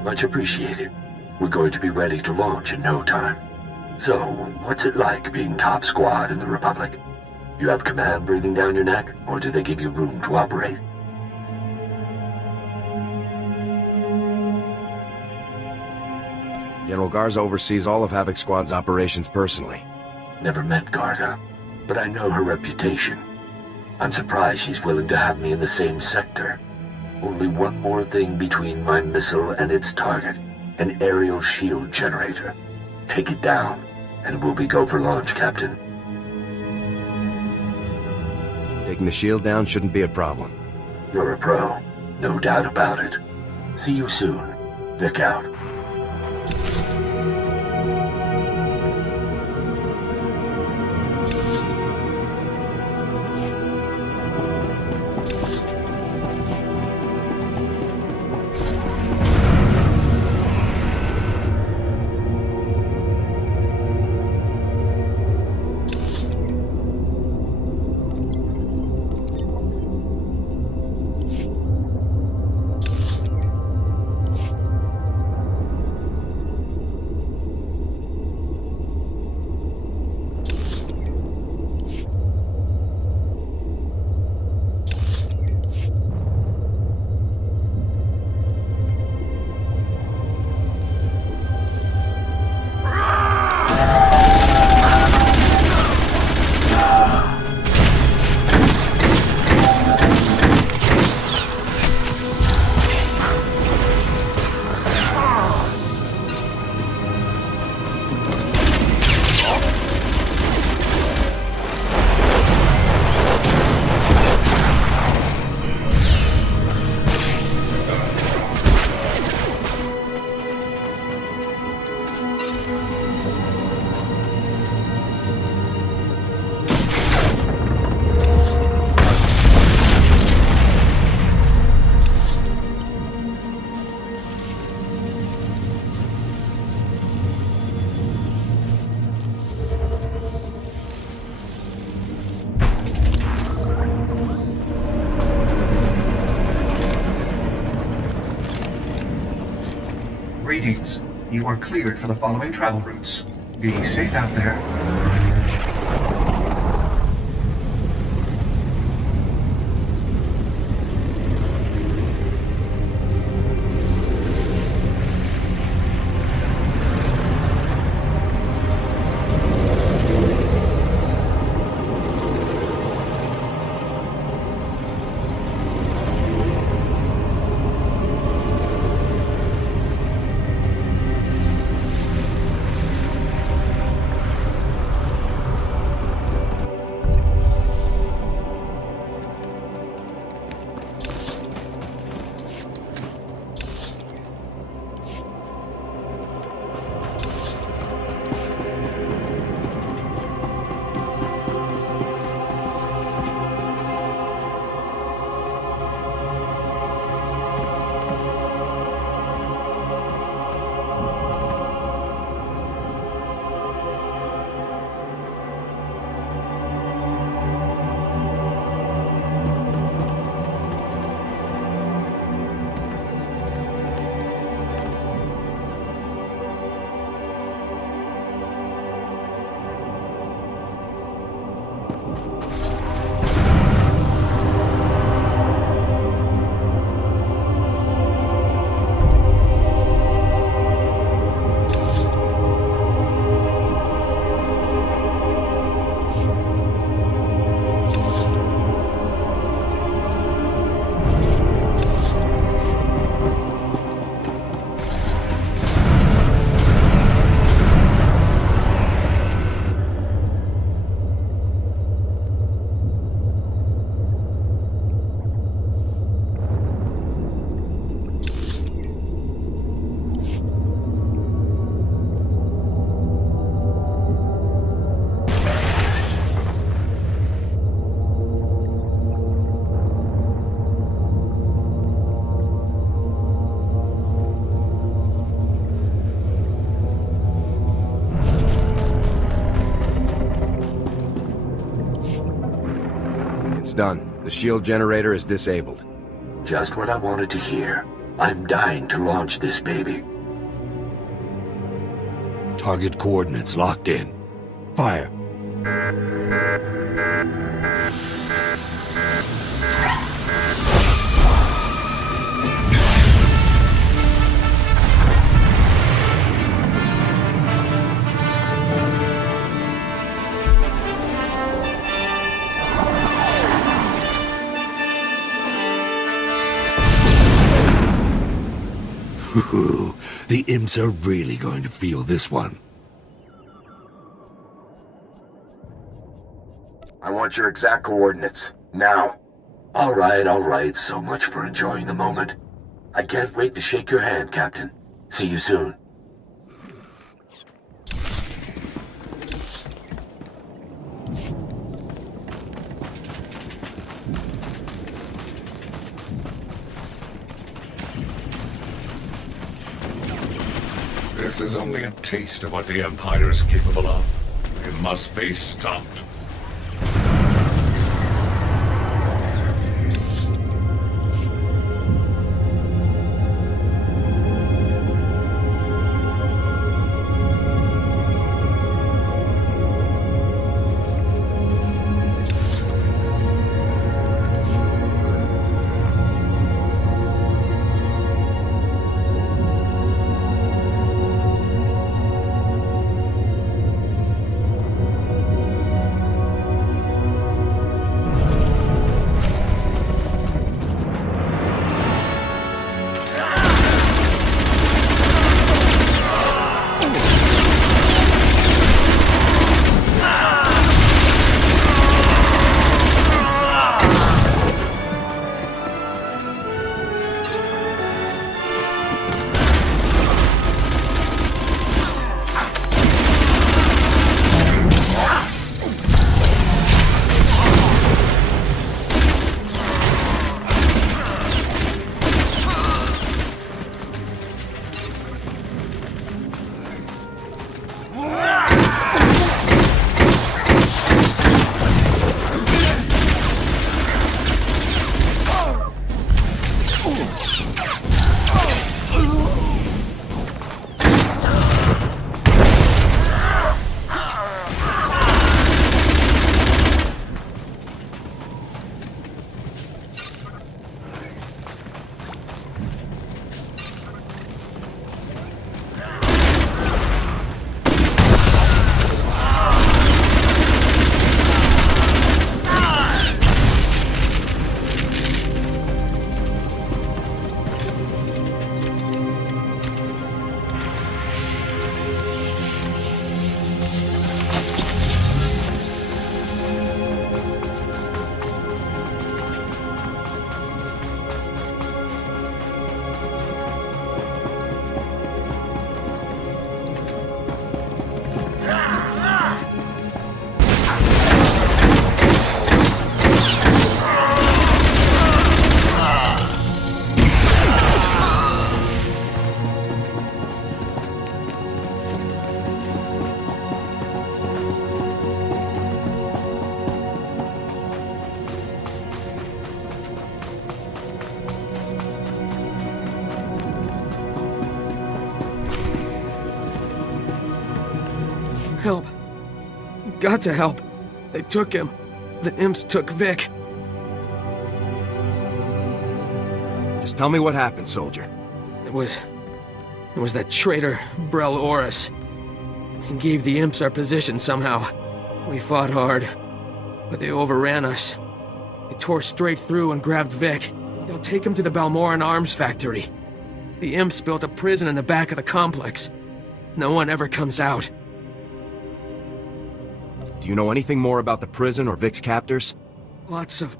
Much appreciated. We're going to be ready to launch in no time. So, what's it like being top squad in the Republic? You have command breathing down your neck, or do they give you room to operate? General Garza oversees all of Havoc Squad's operations personally. Never met Garza, but I know her reputation. I'm surprised she's willing to have me in the same sector. Only one more thing between my missile and its target. An aerial shield generator. Take it down, and we'll be go for launch, Captain. Taking the shield down shouldn't be a problem. You're a pro. No doubt about it. See you soon. Vic out. You are cleared for the following travel routes. Be safe out there. Done. The shield generator is disabled. Just what I wanted to hear. I'm dying to launch this baby. Target coordinates locked in. Fire. Ooh, the imps are really going to feel this one. I want your exact coordinates. Now. All right. So much for enjoying the moment. I can't wait to shake your hand, Captain. See you soon. This is only a taste of what the Empire is capable of. It must be stopped. Help. Got to help. They took him. The imps took Vic. Just tell me what happened, soldier. It was that traitor, Brel Oris. He gave the imps our position somehow. We fought hard, but they overran us. They tore straight through and grabbed Vic. They'll take him to the Balmoran Arms Factory. The imps built a prison in the back of the complex. No one ever comes out. Do you know anything more about the prison or Vic's captors? Lots of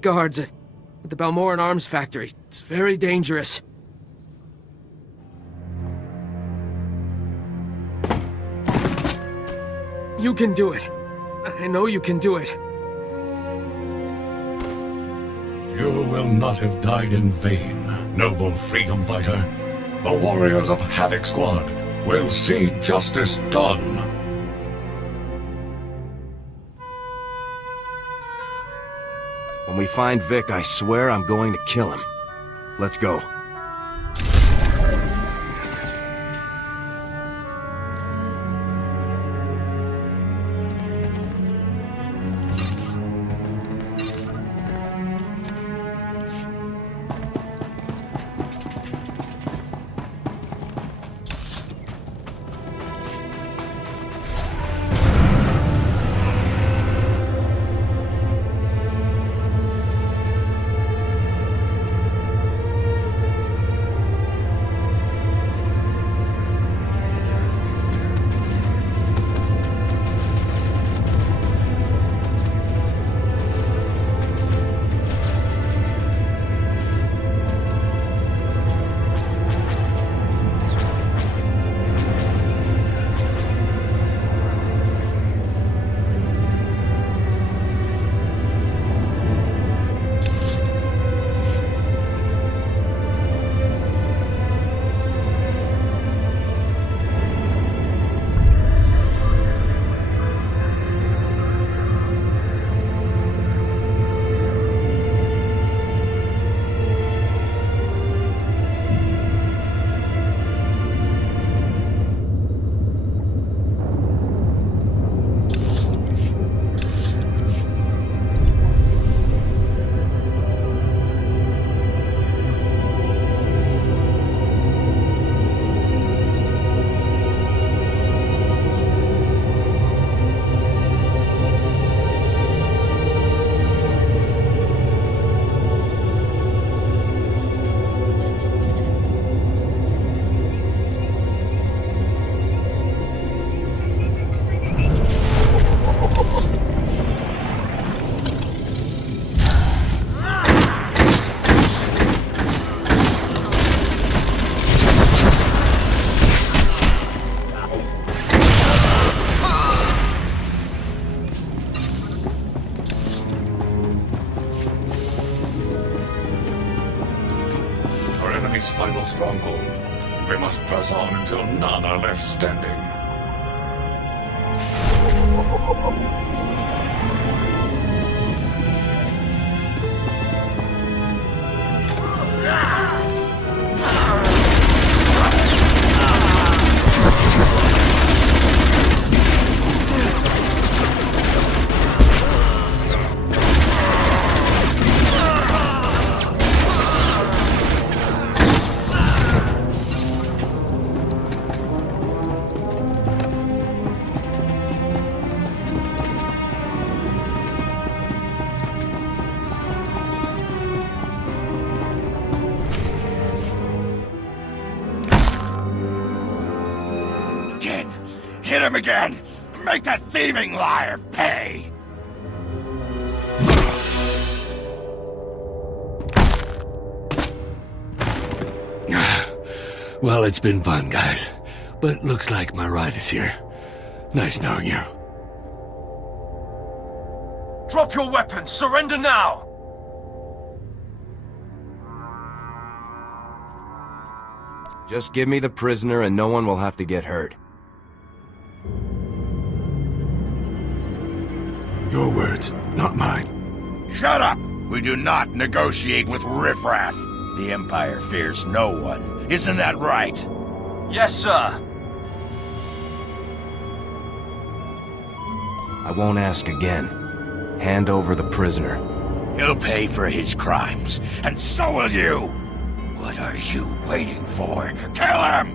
guards at the Balmoran Arms Factory. It's very dangerous. You can do it. I know you can do it. You will not have died in vain, noble freedom fighter. The warriors of Havoc Squad will see justice done. When we find Vic, I swear I'm going to kill him. Let's go. Final stronghold. We must press on until none are left standing. Hit him again! Make that thieving liar pay! Well, it's been fun, guys. But looks like my ride is here. Nice knowing you. Drop your weapons! Surrender now! Just give me the prisoner and no one will have to get hurt. Your words, not mine. Shut up! We do not negotiate with riffraff. The Empire fears no one. Isn't that right? Yes, sir. I won't ask again. Hand over the prisoner. He'll pay for his crimes, and so will you! What are you waiting for? Kill him!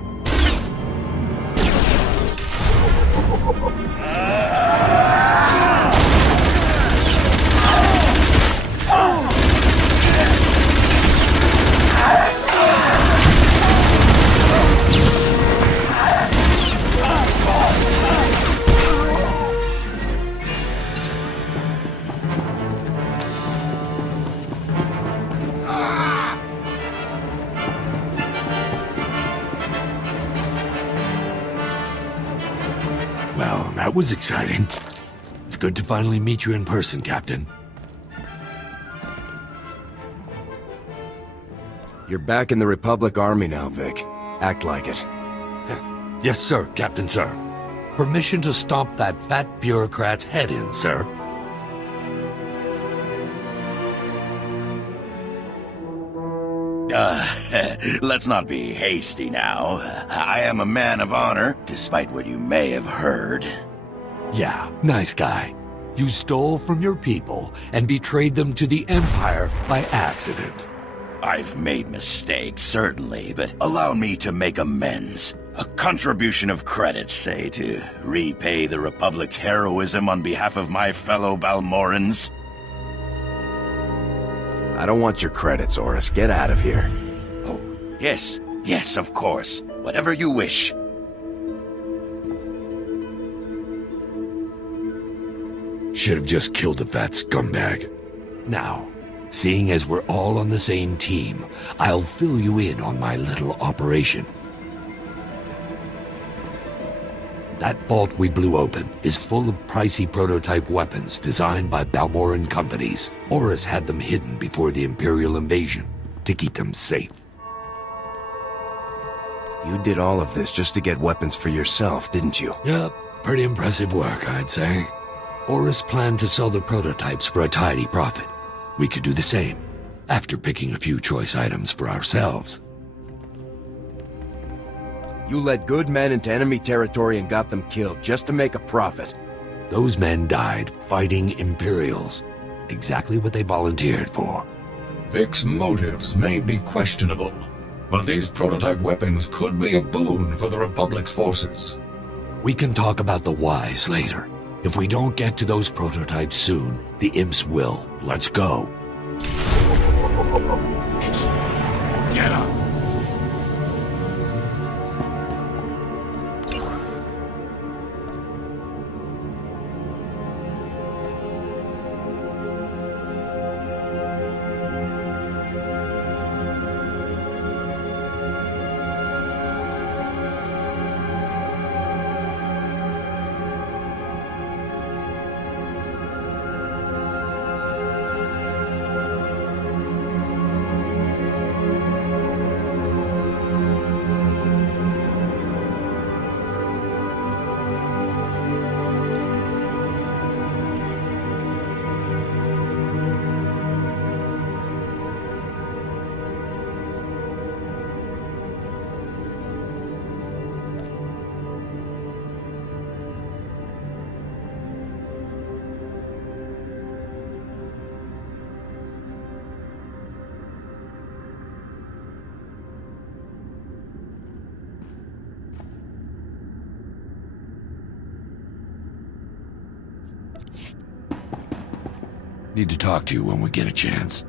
Well, that was exciting. It's good to finally meet you in person, Captain. You're back in the Republic Army now, Vic. Act like it. Yes, sir, Captain, sir. Permission to stomp that fat bureaucrat's head in, sir. Let's not be hasty now. I am a man of honor, despite what you may have heard. Yeah, nice guy. You stole from your people and betrayed them to the Empire by accident. I've made mistakes, certainly, but allow me to make amends. A contribution of credits, say, to repay the Republic's heroism on behalf of my fellow Balmorans. I don't want your credits, Oris. Get out of here. Oh, yes, of course. Whatever you wish. Should have just killed the fat scumbag. Now, seeing as we're all on the same team, I'll fill you in on my little operation. That vault we blew open is full of pricey prototype weapons designed by Balmoran companies. Oris had them hidden before the Imperial invasion to keep them safe. You did all of this just to get weapons for yourself, didn't you? Yep, pretty impressive work, I'd say. Oris planned to sell the prototypes for a tidy profit. We could do the same, after picking a few choice items for ourselves. You led good men into enemy territory and got them killed just to make a profit. Those men died fighting Imperials. Exactly what they volunteered for. Vic's motives may be questionable, but these prototype weapons could be a boon for the Republic's forces. We can talk about the whys later. If we don't get to those prototypes soon, the imps will. Let's go. Get up! Need to talk to you when we get a chance.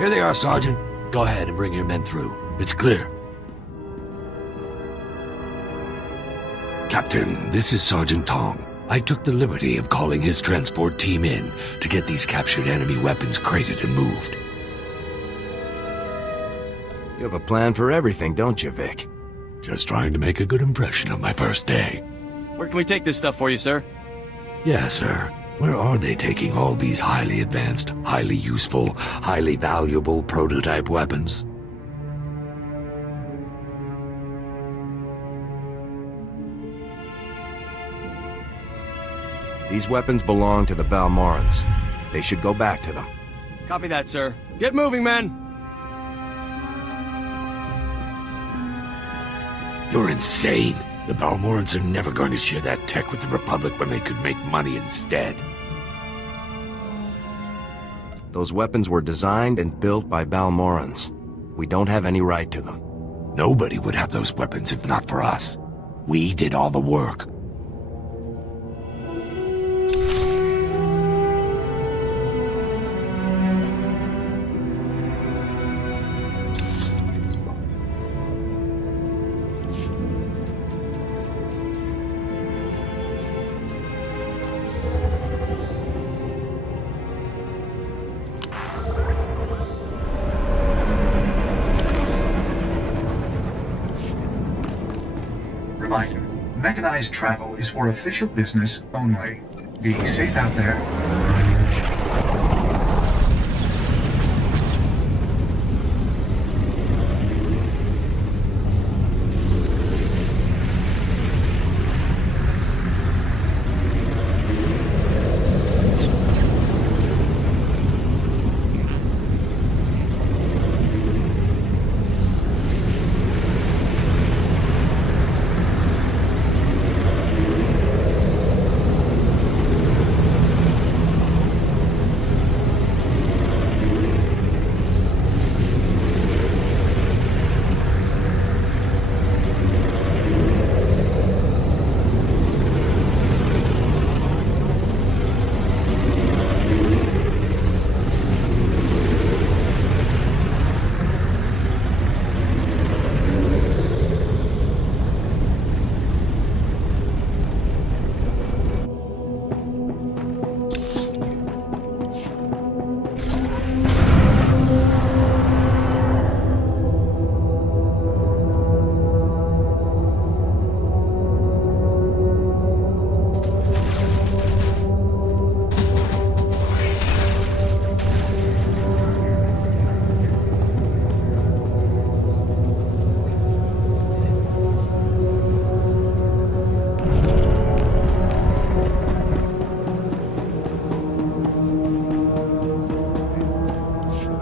Here they are, Sergeant. Go ahead and bring your men through. It's clear. Captain, this is Sergeant Tong. I took the liberty of calling his transport team in to get these captured enemy weapons crated and moved. You have a plan for everything, don't you, Vic? Just trying to make a good impression on my first day. Where can we take this stuff for you, sir? Yes, sir. Where are they taking all these highly advanced, highly useful, highly valuable prototype weapons? These weapons belong to the Balmorans. They should go back to them. Copy that, sir. Get moving, men! You're insane. The Balmorans are never going to share that tech with the Republic when they could make money instead. Those weapons were designed and built by Balmorans. We don't have any right to them. Nobody would have those weapons if not for us. We did all the work. Reminder, mechanized travel is for official business only. Be safe out there.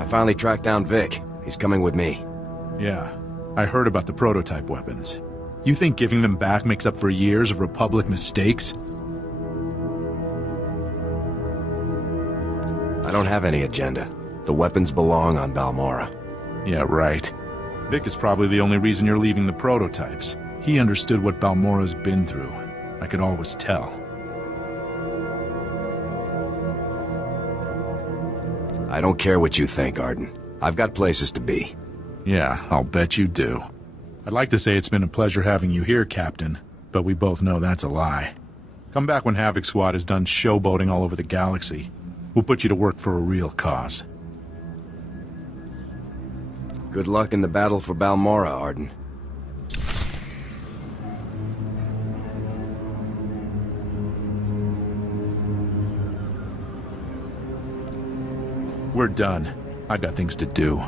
Finally tracked down Vic. He's coming with me. Yeah, I heard about the prototype weapons. You think giving them back makes up for years of Republic mistakes? I don't have any agenda. The weapons belong on Balmora. Yeah, right. Vic is probably the only reason you're leaving the prototypes. He understood what Balmora's been through. I could always tell. I don't care what you think, Arden. I've got places to be. Yeah, I'll bet you do. I'd like to say it's been a pleasure having you here, Captain, but we both know that's a lie. Come back when Havoc Squad is done showboating all over the galaxy. We'll put you to work for a real cause. Good luck in the battle for Balmora, Arden. We're done. I've got things to do.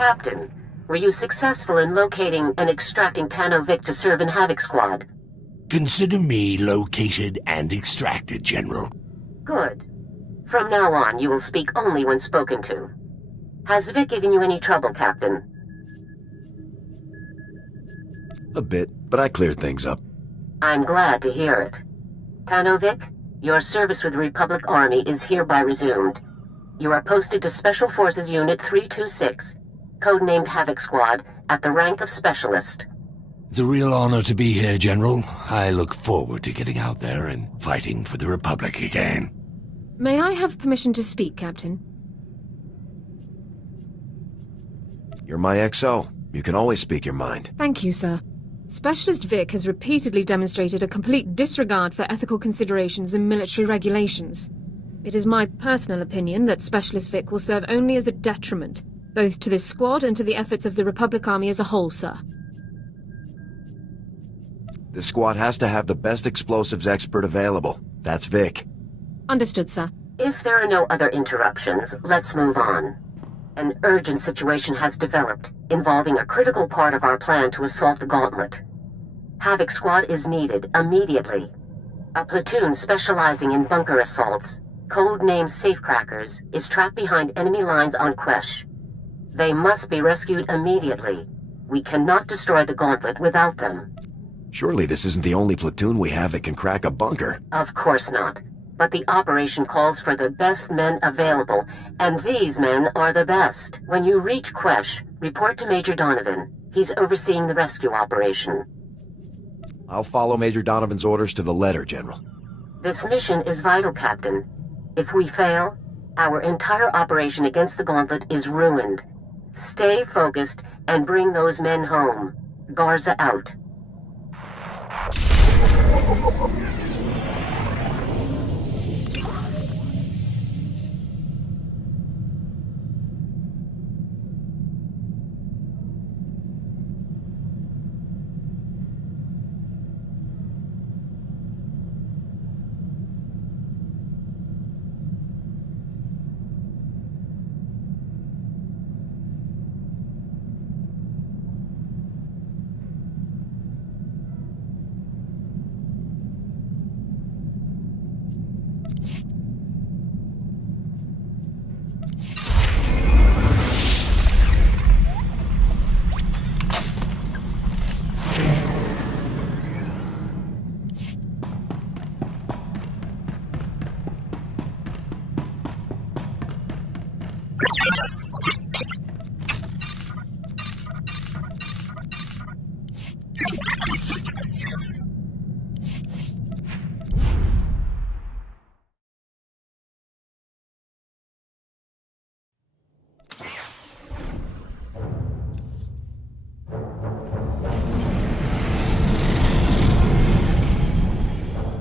Captain, were you successful in locating and extracting Tanno Vic to serve in Havoc Squad? Consider me located and extracted, General. Good. From now on, you will speak only when spoken to. Has Vic given you any trouble, Captain? A bit, but I cleared things up. I'm glad to hear it. Tanno Vic, your service with the Republic Army is hereby resumed. You are posted to Special Forces Unit 326, codenamed Havoc Squad, at the rank of Specialist. It's a real honor to be here, General. I look forward to getting out there and fighting for the Republic again. May I have permission to speak, Captain? You're my XO. You can always speak your mind. Thank you, sir. Specialist Vic has repeatedly demonstrated a complete disregard for ethical considerations and military regulations. It is my personal opinion that Specialist Vic will serve only as a detriment, both to this squad and to the efforts of the Republic Army as a whole, sir. This squad has to have the best explosives expert available. That's Vic. Understood, sir. If there are no other interruptions, let's move on. An urgent situation has developed, involving a critical part of our plan to assault the Gauntlet. Havoc Squad is needed immediately. A platoon specializing in bunker assaults, codenamed Safecrackers, is trapped behind enemy lines on Quesh. They must be rescued immediately. We cannot destroy the Gauntlet without them. Surely this isn't the only platoon we have that can crack a bunker. Of course not. But the operation calls for the best men available, and these men are the best. When you reach Quesh, report to Major Donovan. He's overseeing the rescue operation. I'll follow Major Donovan's orders to the letter, General. This mission is vital, Captain. If we fail, our entire operation against the Gauntlet is ruined. Stay focused and bring those men home. Garza out.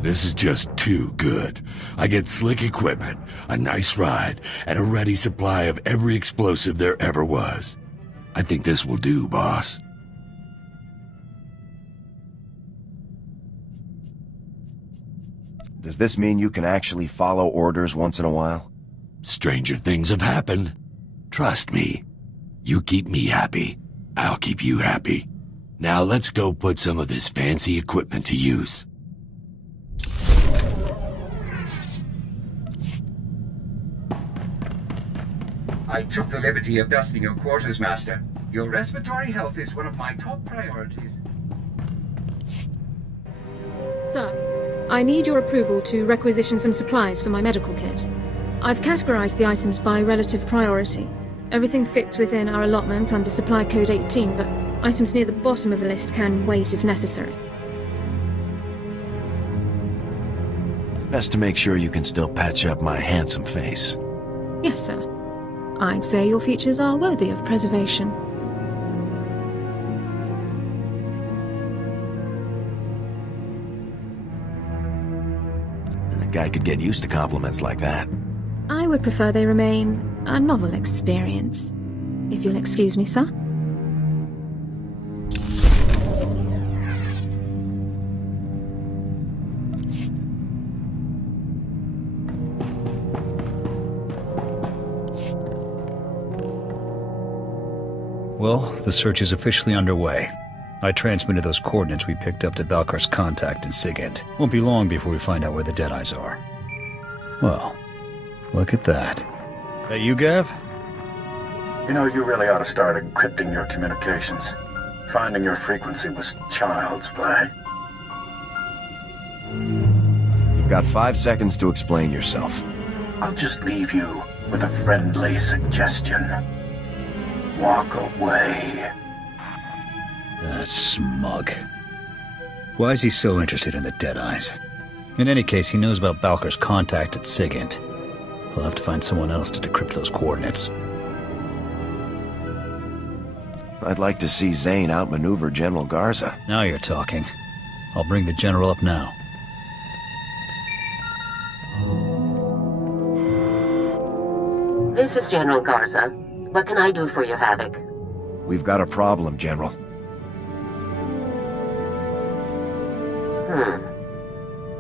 This is just too good. I get slick equipment, a nice ride, and a ready supply of every explosive there ever was. I think this will do, boss. Does this mean you can actually follow orders once in a while? Stranger things have happened. Trust me. You keep me happy, I'll keep you happy. Now let's go put some of this fancy equipment to use. I took the liberty of dusting your quarters, Master. Your respiratory health is one of my top priorities. Sir, I need your approval to requisition some supplies for my medical kit. I've categorized the items by relative priority. Everything fits within our allotment under Supply Code 18, but items near the bottom of the list can wait if necessary. Best to make sure you can still patch up my handsome face. Yes, sir. I'd say your features are worthy of preservation. A guy could get used to compliments like that. I would prefer they remain a novel experience. If you'll excuse me, sir. Well, the search is officially underway. I transmitted those coordinates we picked up to Balkar's contact in Sigint. Won't be long before we find out where the Deadeyes are. Well, look at that. That you, Gav? You know, you really ought to start encrypting your communications. Finding your frequency was child's play. You've got 5 seconds to explain yourself. I'll just leave you with a friendly suggestion. Walk away. That smug. Why is he so interested in the Deadeyes? In any case, he knows about Balkar's contact at Sigint. He'll have to find someone else to decrypt those coordinates. I'd like to see Zane outmaneuver General Garza. Now you're talking. I'll bring the General up now. This is General Garza. What can I do for you, Havoc? We've got a problem, General.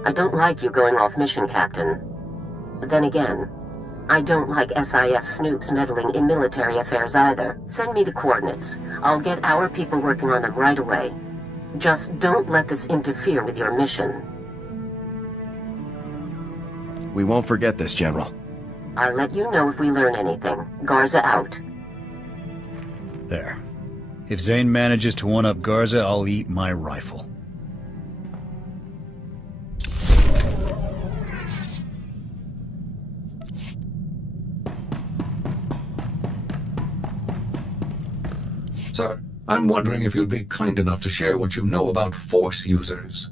I don't like you going off mission, Captain. But then again, I don't like SIS snoops meddling in military affairs either. Send me the coordinates. I'll get our people working on them right away. Just don't let this interfere with your mission. We won't forget this, General. I'll let you know if we learn anything. Garza out. There. If Zane manages to one-up Garza, I'll eat my rifle. Sir, I'm wondering if you'd be kind enough to share what you know about Force users.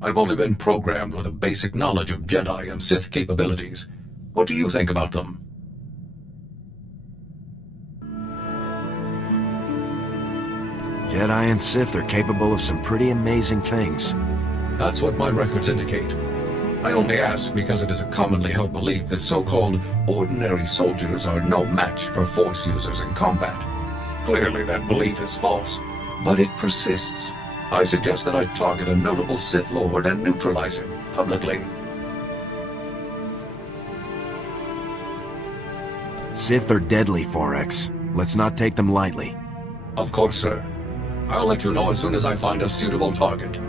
I've only been programmed with a basic knowledge of Jedi and Sith capabilities. What do you think about them? Jedi and Sith are capable of some pretty amazing things. That's what my records indicate. I only ask because it is a commonly held belief that so-called ordinary soldiers are no match for Force users in combat. Clearly that belief is false, but it persists. I suggest that I target a notable Sith Lord and neutralize him publicly. Sith are deadly, Forex. Let's not take them lightly. Of course, sir. I'll let you know as soon as I find a suitable target.